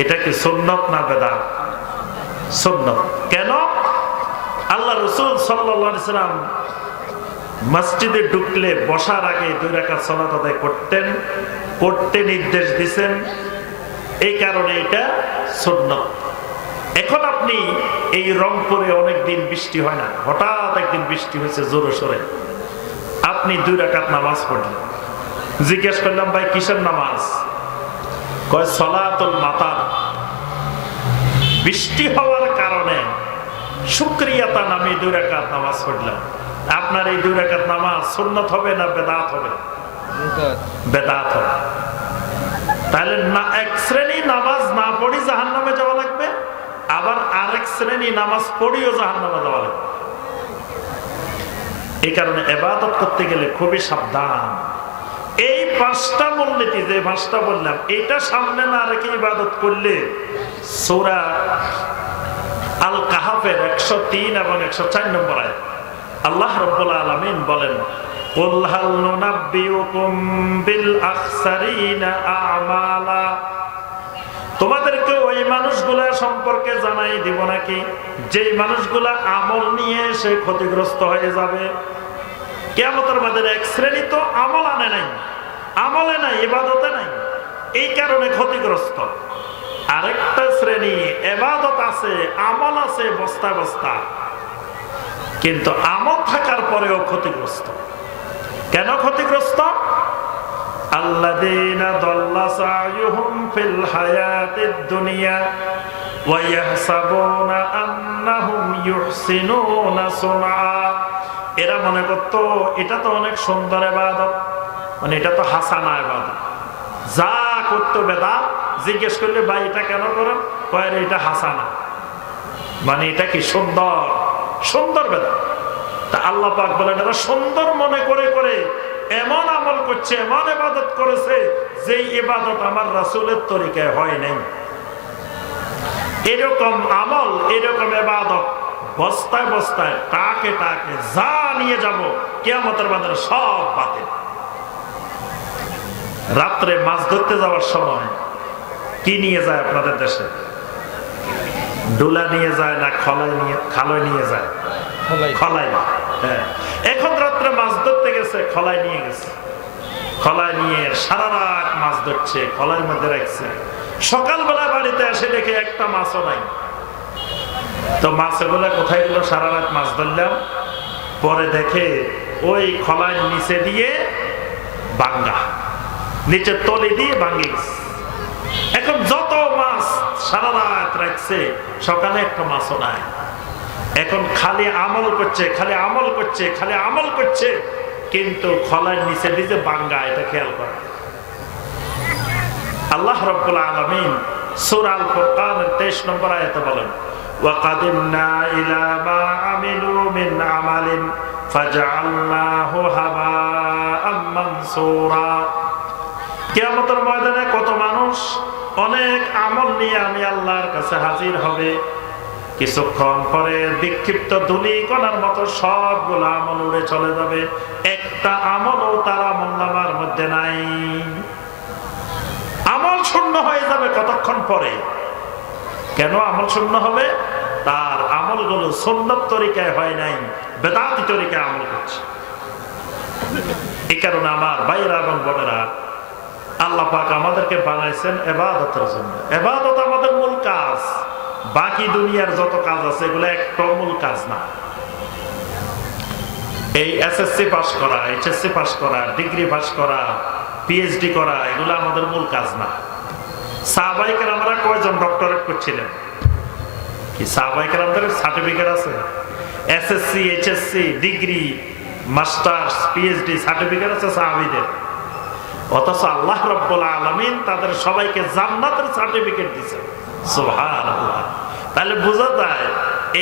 এটা কি সুন্নত না বেদাত? সুন্নত। কেন? আল্লাহ রাসূল সাল্লাল্লাহু আলাইহি সাল্লাম মসজিদে ঢুকলে বসার আগে 2 রাকাত সালাত আদায় করতে নির্দেশ দিয়েছেন, এই কারণে এটা সুন্নত। এখন আপনি এই রংপুরে অনেকদিন বৃষ্টি হয় না, হঠাৎ একদিন বৃষ্টি হয়েছে জোরে সোরে, আপনি 2 রাকাত নামাজ পড়লেন। জিজ্ঞেস করলাম, ভাই কিসের নামাজ? কয় সলাতুল মাতার। বৃষ্টি হওয়ার কারণে শুকরিয়াতা নামে 2 রাকাত নামাজ পড়লাম। আপনার এই 2 রাকাত নামাজ সুন্নত হবে না বেদাত হবে? বেদাত হবে। তাহলে না, এক শ্রেণী নামাজ না পড়ি জাহান্নামে যাওয়া লাগবে, আবার আরেক শ্রেণী নামাজ পড়িও জাহান্নামে যাওয়া লাগবে। এই কারণে ইবাদত করতে গেলে খুবই সাবধান। এই 5টা মূলনীতি, যে 5টা বললাম, এটা সামনে না রেখে ইবাদত করলে সূরা আল কাহাফের 103 এবং 104 নম্বর আয়াত আল্লাহ রাব্বুল আলামিন বলেন, কুল হাল নুনাব্বিউকুম বিল আখসারিনা আমালা, তোমাদেরকে ওই মানুষগুলা সম্পর্কে জানাই দিব নাকি যেই মানুষগুলা আমল নিয়ে সে ক্ষতিগ্রস্ত হয়ে যাবে। কিয়ামতের মাঠে এক শ্রেণী তো আমল আনে নাই, আমলে নাই, ইবাদতে নাই, এই কারণে ক্ষতিগ্রস্ত। আরেকটা শ্রেণী ইবাদত আছে, আমল আছে বস্তা বস্তা, কিন্তু আমল থাকার পরেও ক্ষতিগ্রস্ত। কেন ক্ষতিগ্রস্ত? আল্লাযীনা দাল্লা সা'য়ুহুম ফিল হায়াতিদ দুনিয়া ওয়া ইয়াহসাবুনা আন্নাহুম ইউহসিনুনা সুনআ। এরা মনে করতো এটা তো অনেক সুন্দর ইবাদত, মানে এটা তো হাসানা ইবাদত, যা করতো বেদাত। জিজ্ঞেস করলে, ভাই এটা কেন করেন? কয় এটা হাসানা, মানে এটা কি সুন্দর, সুন্দর বেদাত। তা আল্লাহ পাক বলেন, এরা সুন্দর মনে করে করে এমন আমল করছে, এমন ইবাদত করেছে যে ইবাদত আমার রাসূলের তরিকায় হয় নাই। এরকম আমল, এরকম ইবাদত বস্তায় বস্তায়, টাকে টাকে যা নিয়ে যাব কিয়ামতের মাঠে সব বাতিল। রাত্রে মাছ ধরতে যাওয়ার সময় কি নিয়ে যায় আপনাদের দেশে? ডুলা নিয়ে যায় না খালয় নিয়ে যায়? খলাই। হ্যাঁ, এখন রাত্রে মাছ ধরতে গেছে, খলাই নিয়ে গেছে, খলাই নিয়ে সারা রাত মাছ ধরছে, খলাইয়ের মধ্যে রাখছে। সকালবেলা বাড়িতে এসে দেখে একটা মাছও নাই। তো মাছগুলা কোথায় গেল? সারা রাত মাছ ধরলাম, পরে দেখে ওই খলাইয়ের নিচে দিয়ে ভাঙ্গা, নিচে তলে দিয়ে ভাঙ্গে গেছে। এখন যত মাছ সারা রাত রাখছে, সকালে একটা মাছও নাই। এখন খালি আমল করছে, খালি আমল করছে, খালি আমল করছে, কিন্তু খলাইয়ের নিচে দিয়ে ভাঙ্গা, এটা খেয়াল করে। আল্লাহ রাব্বুল আলামিন সূরা আল ফুরকানের 23 নম্বর আয়াতে বলেন, ওয়া কাদিমনা ইলা মা আমিলু মিন আমালিন ফাজআলনাহু হাবাআম মানসুরা। কিয়ামতের ময়দানে কত মানুষ অনেক আমল নিয়ে আমি আল্লাহর কাছে হাজির হবে, কিছুক্ষণ পরে বিক্ষিপ্ত ধুলি কণার মতো সবগুলো আমল উড়ে চলে যাবে, একটা আমলও তার আমলনামার মধ্যে নাই। আমল আমল শূন্য হয়ে যাবে কতক্ষণ পরে। কেন আমল শূন্য হবে? তার আমলগুলো সুন্নত তরিকায় হয় নাই, বেদাতি তরিকায় আমল করছে। এই কারণে আমার ভাইয়েরা এবং বোনেরা, আল্লাহ পাক আমাদেরকে বানাইছেন ইবাদতের জন্য। ইবাদত আমাদের মূল কাজ। বাকি দুনিয়ার যত কাজ আছে এগুলো একটা মূল কাজ না। এই এসএসসি পাস করা, এইচএসসি পাস করা, ডিগ্রি পাস করা, পিএইচডি করা, এগুলো আমাদের মূল কাজ না। সাহাবায়ে কেরামরা কয়জন ডক্টরেট করছিলেন? কি সাহাবায়ে কেরামদের সার্টিফিকেট আছে? SSC, HSC, degree, masters, PhD certificate আছে সাহাবীদের। অথচ আল্লাহ রাব্বুল আলামিন তাদের সবাইকে জান্নাতের সার্টিফিকেট দিয়েছেন। সুবহানাল্লাহ। তাহলে বোঝা যায়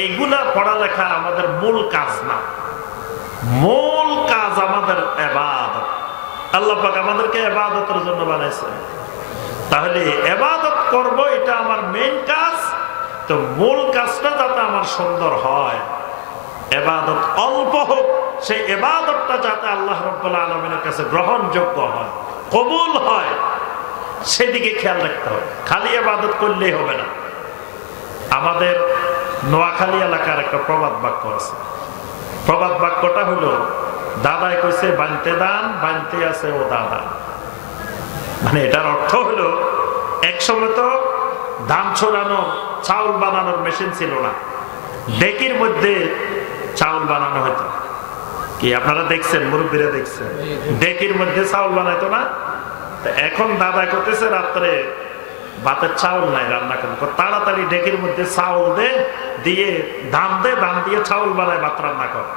এইগুলা পড়ালেখা আমাদের মূল কাজ না। মূল কাজ আমাদের ইবাদত। আল্লাহ পাক আমাদেরকে ইবাদতের জন্য বানাইছেন। তাহলে ইবাদত করব, এটা আমার মেইন কাজ। তো মূল কাজটা যাতে আমার সুন্দর হয়, ইবাদত অল্প হোক, সেই ইবাদতটা যাতে আল্লাহ রাব্বুল আলামিনের কাছে গ্রহণযোগ্য হয়, কবুল হয়, সেদিকে খেয়াল রাখতে হবে। খালি ইবাদত করলেই হবে না। আমাদের নোয়াখালী এলাকার একটা প্রবাদ বাক্য আছে। প্রবাদ বাক্যটা হলো, দাদাই কইছে বানতে দান, বানতে আছে ও দাদা। মানে এটার অর্থ হলো, একসময় তো ধান ছড়ানো, চাউল বানানোর মেশিন ছিল না, ডেকির মধ্যে চাউল বানানো হতো। কি আপনারা দেখছেন? মুরব্বীরা দেখছেন ডেকির মধ্যে চাউল বানাইতো না? এখন দাদা করতেছে রাত্রে ভাতের চাউল নাই, রান্না করেন, তাড়াতাড়ি ডেকির মধ্যে চাউল দিয়ে ধান দিয়ে চাউল বানায় ভাত রান্না করে।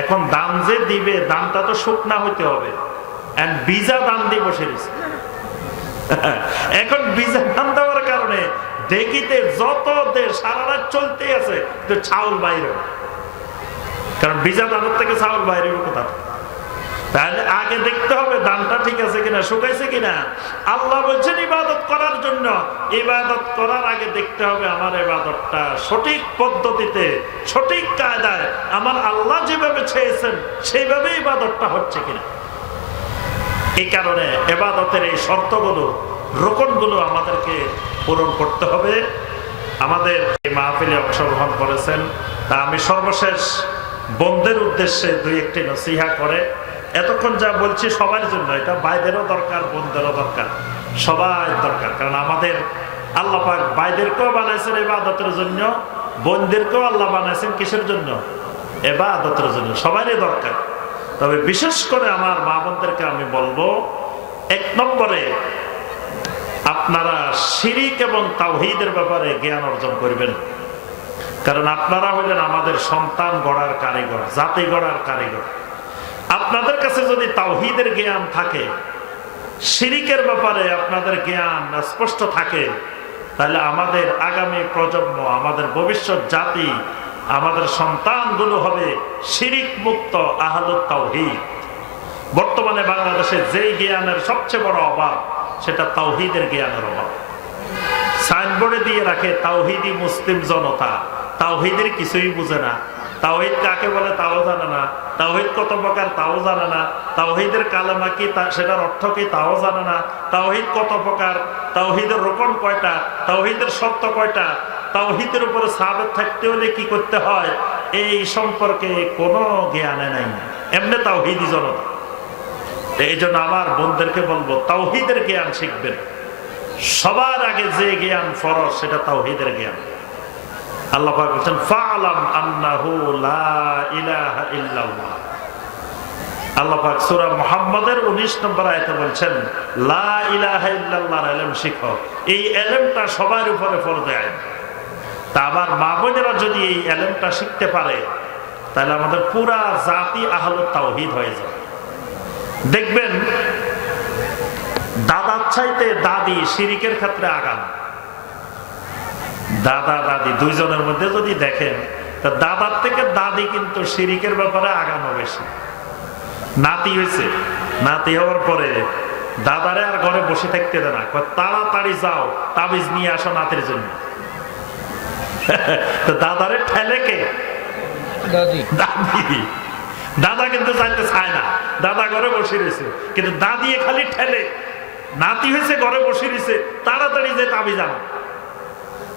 এখন দাম যে দিবে, দামটা তো শুকনা হইতে হবে, বীজা দাম দিয়ে বসে দিচ্ছে। এখন বীজা দাম দেওয়ার কারণে ডেকিতে যত সারা রাত চলতে আছে, চাউল বাইরে, কারণ বীজা দামের থেকে চাউল বাইরে কোথা। তাহলে আগে দেখতে হবে দানটা ঠিক আছে কিনা, শুকাইছে কিনা। আল্লাহ বলছেন ইবাদত করার জন্য, ইবাদত করার আগে দেখতে হবে আমার ইবাদতটা সঠিক পদ্ধতিতে, সঠিক কায়দায়, আমার আল্লাহ যেভাবে চেয়েছেন সেইভাবে ইবাদতটা হচ্ছে কিনা। এই কারণে ইবাদতের এই শর্তগুলো, রোকনগুলো আমাদেরকে পূরণ করতে হবে। আমাদের এই মাহফিলে অংশগ্রহণ করেছেন, তা আমি সর্বশেষ বন্ধের উদ্দেশ্যে দুই একটি নসিহা করে, এতক্ষণ যা বলছি সবার জন্য, এটা ভাইদেরও দরকার, বোনদেরও দরকার, সবাই দরকার। কারণ আমাদের আল্লাহ পাক ভাইদেরকেও বানাইছেন ইবাদতের জন্য, বোনদেরকেও আল্লাহ বানাইছেন কিসের জন্য? ইবাদতের জন্য। সবারই দরকার। তবে বিশেষ করে আমার মা বোনদেরকে আমি বলবো, এক নম্বরে আপনারা শিরিক এবং তাওহীদের ব্যাপারে জ্ঞান অর্জন করবেন। কারণ আপনারা হলেন আমাদের সন্তান গড়ার কারিগর, জাতি গড়ার কারিগর। আপনাদের কাছে যদি তাওহীদের জ্ঞান থাকে, শিরিকের ব্যাপারে আপনাদের জ্ঞান স্পষ্ট থাকে, তাহলে আমাদের আগামী প্রজন্ম, আমাদের ভবিষ্যৎ জাতি, আমাদের সন্তানগুলো হবে শিরিক মুক্ত আহলুত তাওহীদ। বর্তমানে বাংলাদেশে যেই জ্ঞানের সবচেয়ে বড় অভাব, সেটা তাওহীদের জ্ঞানের অভাব। সাইনবোর্ডে দিয়ে রাখে তাওহীদি মুসলিম জনতা, তাওহীদের কিছুই বুঝে না। তাওহীদ কাকে বলে তাও জানে না, তাওহীদ কত প্রকার তাও জানে না, তাওহীদের কালেমা কি সেটার অর্থ কি তাও জানে না, তাওহীদ কত প্রকার, তাওহীদের রোকন কয়টা, তাওহীদের শর্ত কয়টা, তাওহীদের উপরে সাবেত থাকতে হলে কি করতে হয়, এই সম্পর্কে কোনো জ্ঞানে নাই। এমনি তাওহীদি জনতা। এই জন্য আমার বোনদেরকে বলবো, তাওহীদের জ্ঞান শিখবেন। সবার আগে যে জ্ঞান ফরজ, সেটা তাওহীদের জ্ঞান। আল্লাহ পাক বলেন, ফাআলাম আন্নাহু লা ইলাহা ইল্লাল্লাহ। আল্লাহ পাক সূরা মুহাম্মাদের 19 নম্বর আয়াতে বলছেন, লা ইলাহা ইল্লাল্লাহর ইলম শিখো। এই ইলমটা সবার উপরে ফরজ আইন। তা আমার মা বোনেরা যদি এই ইলমটা শিখতে পারে, তাহলে আমাদের পুরা জাতি আহলুত তাওহীদ হয়ে যাবে। দেখবেন দাদার চাইতে দাদি শিরিকের ক্ষেত্রে আগান। দাদা দাদি দুইজনের মধ্যে যদি দেখেন, দাদার থেকে দাদি কিন্তু শিরিকের ব্যাপারে আগানো বেশি। নাতি হয়েছে, নাতি হওয়ার পরে দাদারে আর ঘরে বসে থাকতে দেয় না, তাড়াতাড়ি যাও তাবিজ নিয়ে আসো নাতির জন্য। দাদারে ঠেলে কে? দাদি। দাদা কিন্তু যাইতে চায় না, দাদা ঘরে বসে রয়েছে, কিন্তু দাদি খালি ঠেলে, নাতি হয়েছে ঘরে বসে রয়েছে, তাড়াতাড়ি যে তাবিজ আনো।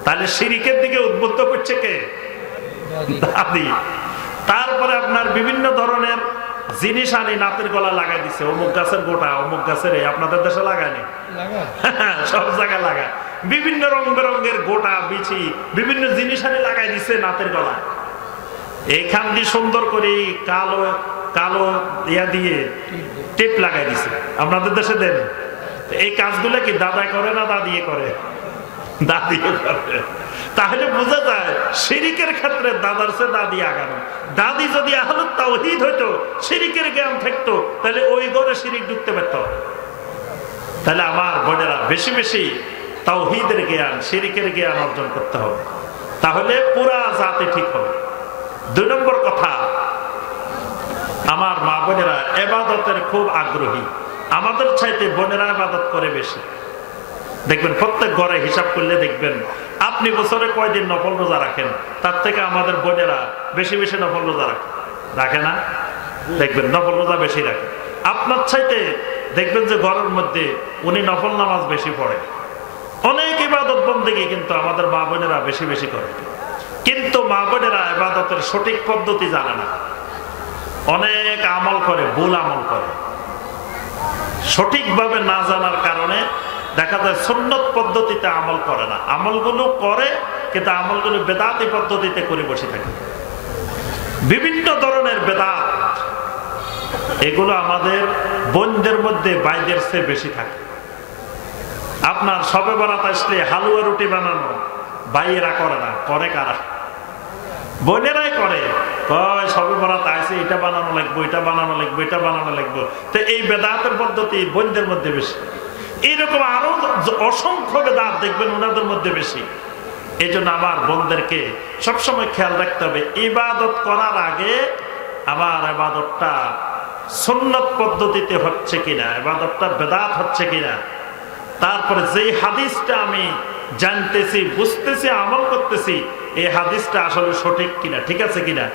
তাহলে শিরিকের দিকে উদ্বুদ্ধ করছে কে? দাদি। তারপরে আপনার বিভিন্ন ধরনের জিনিস আনি নাতের গলা লাগাই দিছে, অমুক গাছের গোটা, অমুক গাছের, আপনাদের দেশে লাগায়নি? সব জায়গায় লাগায়। বিভিন্ন রং বেরঙের গোটা বিচি বিভিন্ন জিনিস আনি লাগাই দিছে নাতের গলা। এইখান দিয়ে সুন্দর করে কালো কালো ইয়া দিয়ে টিপ লাগাই দিছে। আপনাদের দেশে দেন? এই কাজগুলো কি দাদা করে না দাদিয়ে করে? দাদি করে। তাহলে বোঝা যায় শিরিকের ক্ষেত্রে দাদার চেয়ে দাদি আগানো। দাদি যদি আহলে তাওহীদ হইতো, শিরিকের জ্ঞান থাকতো, তাহলে ওই ঘরে শিরিক ঢুকতে পারত। তাহলে আমার বোনেরা বেশি বেশি তাওহীদের জ্ঞান, শিরিকের জ্ঞান অর্জন করতে হবে, তাহলে পুরা জাতি ঠিক হবে। 2 নম্বর কথা, আমার মা বোনেরা ইবাদতের খুব আগ্রহী। আমাদের চাইতে বোনেরা ইবাদত করে বেশি। দেখবেন প্রত্যেক ঘরে হিসাব করলে দেখবেন আপনি বছরে কয়দিন নফল রোজা রাখেন, তার থেকে আমাদের বোনেরা বেশি বেশি নফল রোজা রাখে না? দেখবেন নফল রোজা বেশি রাখে। আপনার চাইতে দেখবেন যে ঘরের মধ্যে উনি নফল নামাজ বেশি পড়ে। অনেক ইবাদত বন্দেগী কিন্তু আমাদের মা বোনেরা বেশি বেশি করে। কিন্তু মা বোনেরা ইবাদতের সঠিক পদ্ধতি জানে না। অনেক আমল করে, ভুল আমল করে। সঠিকভাবে না জানার কারণে দেখা যায় সুন্নত পদ্ধতিতে আমল করে না। আমলগুলো করে কিন্তু আমলগুলো বেদাতি পদ্ধতিতে করে বসে থাকে। বিভিন্ন ধরনের বেদাত, এগুলো আমাদের বোনদের মধ্যে বাইদের চেয়ে বেশি থাকে। আপনার শবে বরাত আসলে হালুয়া রুটি বানানো ভাইয়েরা করে না, করে কারা? বোনেরাই করে। শবে বরাত আসে, এটা বানানো লাগবে, এটা বানানো লাগবে, এটা বানানো লাগবে। তো এই বেদাতের পদ্ধতি বোনদের মধ্যে বেশি। এইরকম আরো অসংখ্য বেদাত দেখবেন ওনাদের মধ্যে বেশি। এই জন্য আমার বোনদেরকে সবসময় খেয়াল রাখতে হবে, ইবাদত করার আগে আমার ইবাদতটা সুন্নত পদ্ধতিতে হচ্ছে কিনা, ইবাদতটা বেদাত হচ্ছে কিনা। তারপরে যেই হাদিসটা আমি জানতেছি, বুঝতেছি, আমল করতেছি, এই হাদিসটা আসলে সঠিক কিনা, ঠিক আছে কিনা,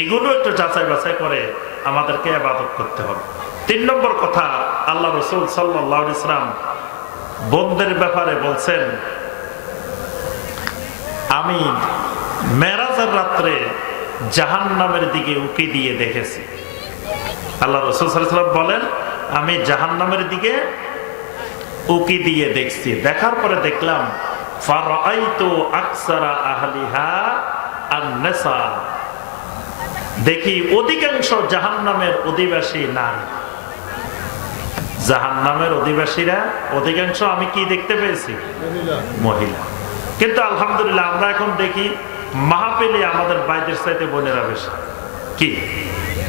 এগুলো একটু যাচাই বাছাই করে আমাদেরকে ইবাদত করতে হবে। 3 নম্বর কথা, আল্লাহ রাসূল সাল্লাল্লাহু আলাইহি ওয়াসাল্লাম বোনদের ব্যাপারে বলছেন, আমি মেরাজের রাত্রে জাহান্নামের দিকে উকি দিয়ে দেখেছি। আল্লাহ রাসূল সাল্লাল্লাহু আলাইহি ওয়াসাল্লাম বলেন, আমি জাহান্নামের দিকে উকি দিয়ে দেখছি। দেখার পরে দেখলাম ফারাআইতু আকসারা আহলিহা আন-নিসা, দেখি অধিকাংশ জাহান্নামের অধিবাসী নারী। জাহান্নামের অধিবাসীরা অধিকাংশ আমি কি দেখতে পেয়েছি? মহিলা। কিন্তু আলহামদুলিল্লাহ আমরা এখন দেখি মাহফিলে আমাদের বাইদের চাইতে বোনেরা বেশি। কি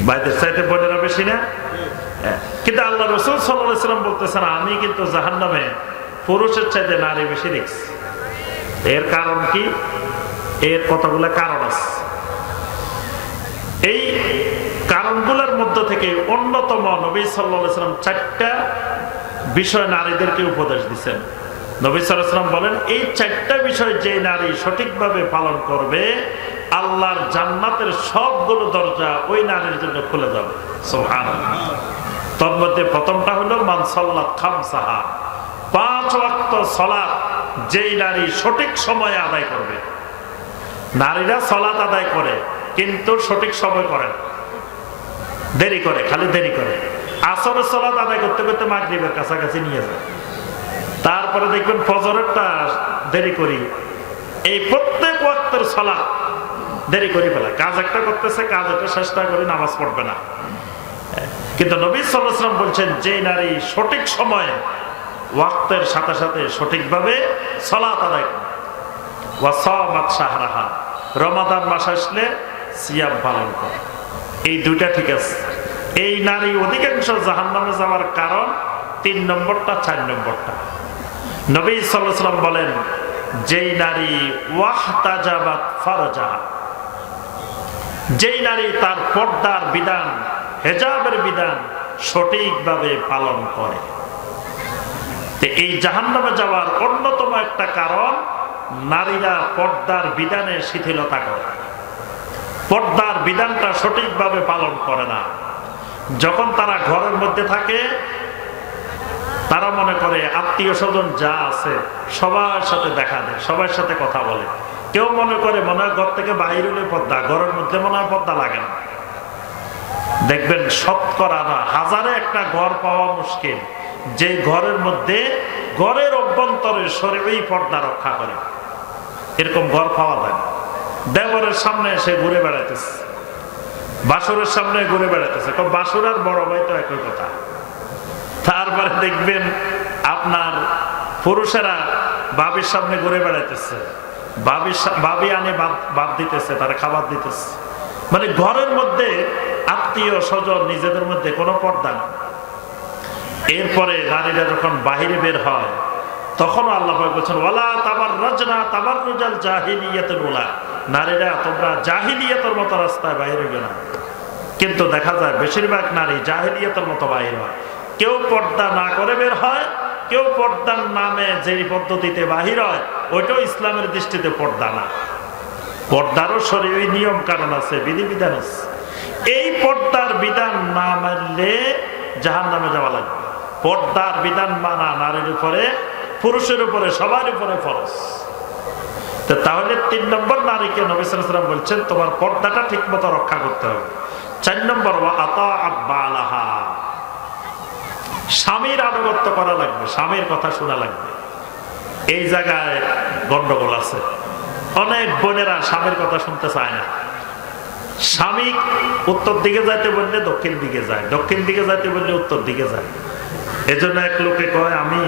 বাইদের চাইতে বোনেরা বেশি না? কিন্তু আল্লাহ রাসূল সাল্লাল্লাহু আলাইহি ওয়াসাল্লাম বলতেছেন, আমি কিন্তু জাহান্নামে পুরুষের চাইতে নারী বেশি দেখছি। এর কারণ কি? এর কতগুলো কারণ আছে। এই কারণগুলোর মধ্য থেকে অন্যতম, নবী সাল্লাল্লাহু আলাইহি ওয়াসাল্লাম 4টা বিষয় নারীদেরকে উপদেশ দিচ্ছেন। নবী সাল্লাল্লাহু আলাইহি ওয়াসাল্লাম বলেন, এই 4টা বিষয় যে নারী সঠিকভাবে পালন করবে, আল্লাহর জান্নাতের সবগুলো দরজা ওই নারীর জন্য খুলে যাবে। সুবহানাল্লাহ। তার মধ্যে প্রথমটা হলো মান সাল্লাত খামসাহা, 5 ওয়াক্ত সালাত যেই নারী সঠিক সময়ে আদায় করবে। নারীরা সালাত আদায় করে কিন্তু সঠিক সময় করে না, দেরি করে, খালি দেরি করে। আসরের সালাত আদায় করতে করতে মাগরিবের কাছাকাছি নিয়ে যায়। তারপরে দেখবেন ফজরেরটা দেরি করি। এই প্রত্যেক ওয়াক্তের সালাত দেরি করে ফেলা। কাজ একটা করতেছে, কাজ একটা চেষ্টা করে নামাজ পড়বে না। কিন্তু নবী সাল্লাল্লাহু আলাইহি ওয়াসাল্লাম বলছেন, যে নারী সঠিক সময়ে ওয়াক্তের সাথে সাথে সঠিকভাবে সালাত আদায় করে, ওয়া সামাত শাহরাহা, রমাদান মাস আসলে সিয়াম পালন করে, এই 2টা ঠিক আছে। এই নারী অধিকাংশ জাহান্নামে যাওয়ার কারণ 3 নম্বরটা 4 নম্বরটা। নবী সাল্লাল্লাহু আলাইহি ওয়াসাল্লাম বলেন, যেই নারী ওয়াহতাজাবাত ফারজাহা, যেই নারী তার পর্দার বিধান, হেজাবের বিধান সঠিকভাবে পালন করে, এই জাহান্নামে যাওয়ার অন্যতম একটা কারণ নারীরা পর্দার বিধানে শিথিলতা করে, পর্দার বিধানটা সঠিকভাবে পালন করে না। যখন তারা ঘরের মধ্যে থাকে তারা মনে করে আত্মীয় স্বজন যা আছে সবার সাথে দেখা দেয়, সবার সাথে কথা বলে। কেউ মনে করে মনে হয় ঘর থেকে বাইর হলে পর্দা, ঘরের মধ্যে মনে হয় পর্দা লাগে না। দেখবেন শতকরা না, হাজারে একটা ঘর পাওয়া মুশকিল যে ঘরের মধ্যে ঘরের অভ্যন্তরে শরীরেই পর্দা রক্ষা করে, এরকম ঘর পাওয়া যায়। দেবরের সামনে এসে ঘুরে বেড়াইতেছে, বাসুরের সামনে ঘুরে বেড়াইতেছে, বাসুর আর বড় ভাই তো একই কথা। তারপরে দেখবেন আপনার পুরুষেরা বাবির সামনে ঘুরে বেড়াইতেছে, বাবি আনে বাদ দিতেছে, তারা খাবার দিতেছে। মানে ঘরের মধ্যে আত্মীয় স্বজন নিজেদের মধ্যে কোনো পর্দা না। এরপরে নারীরা যখন বাহিরে বের হয় তখন আল্লাহ বলছেন ওয়ালা তাবাররাজনা তাবাররুজাল জাহিলিয়াতুল উলা, নারীরা তোমরা জাহিলিয়াতের মতো রাস্তায় বাইরে হবে না। কিন্তু দেখা যায় বেশিরভাগ নারী জাহিলিয়াতের মতো বাইরে হয়। কেউ পর্দা না করে বের হয়, কেউ পর্দার নামে যে পদ্ধতিতে বাহির হয় ওইটাও ইসলামের দৃষ্টিতে পর্দা না। পর্দারও শরীরে নিয়ম কারণ আছে, বিধিবিধান আছে। এই পর্দার বিধান না মানলে জাহান্নামে যাওয়া লাগবে। পর্দার বিধান মানা নারীর উপরে, পুরুষের উপরে, সবার উপরে ফরজ। তাহলে 3 নম্বর নারীকে নবী সাল্লাল্লাহু আলাইহি ওয়াসাল্লাম বলছেন তোমার পর্দাটা ঠিক মতো রক্ষা করতে হবে। 4 নম্বর ওয়া আতাআত বালাহা, স্বামীর আনুগত্য করা লাগবে, স্বামীর কথা শোনা লাগবে। এই জায়গায় গন্ডগোল আছে, অনেক বোনেরা স্বামীর কথা শুনতে চায় না। স্বামী উত্তর দিকে যাইতে বললে দক্ষিণ দিকে যায়, দক্ষিণ দিকে যাইতে বললে উত্তর দিকে যায়। এজন্য এক লোকে কয় আমি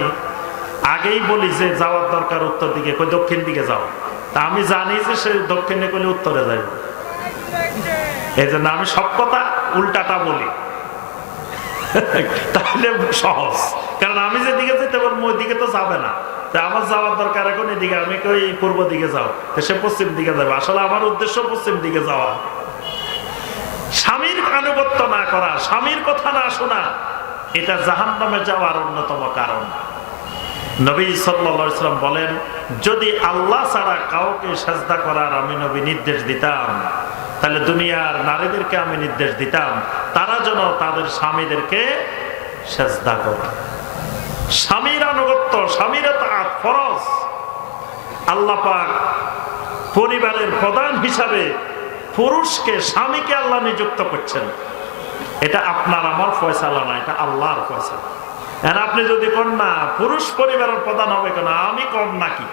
আগেই বলি যে যাওয়ার দরকার উত্তর দিকে, কই দক্ষিণ দিকে যাও। তা আমি জানি যে সে দক্ষিণে করলে উত্তরে যাইব, এই জন্য আমি সব কথা উল্টাটা বলি, তাহলে সহজ। কারণ আমি যেদিকে যেতে বলবো ওই দিকে তো যাবে না, আমার যাওয়ার দরকার এখন এদিকে, আমি কই পূর্ব দিকে যাও, সে পশ্চিম দিকে যাবে। আসলে আমার উদ্দেশ্য পশ্চিম দিকে যাওয়া। স্বামীর আনুগত্য না করা, স্বামীর কথা না শোনা, এটা জাহান্নামে যাওয়ার অন্যতম কারণ। নবী সাল্লাল্লাহু আলাইহি ওয়াসাল্লাম বলেন যদি আল্লাহ ছাড়া কাউকে সিজদা করার আমি নবী নির্দেশ দিতাম, তাহলে দুনিয়ার নারীদেরকে আমি নির্দেশ দিতাম তারা যেন তাদের স্বামীদেরকে সিজদা করে। স্বামীর আনুগত্য, স্বামীর তাআত ফরজ। আল্লাহ পাক পরিবারের প্রধান হিসাবে পুরুষকে, স্বামীকে আল্লাহ নিযুক্ত করছেন। এটা আপনার আমার ফয়সালা না, এটা আল্লাহর ফয়সালা। আর আপনি যদি কোন না পুরুষ পরিবারের প্রধান হবে কেন, আমি কম নাকি?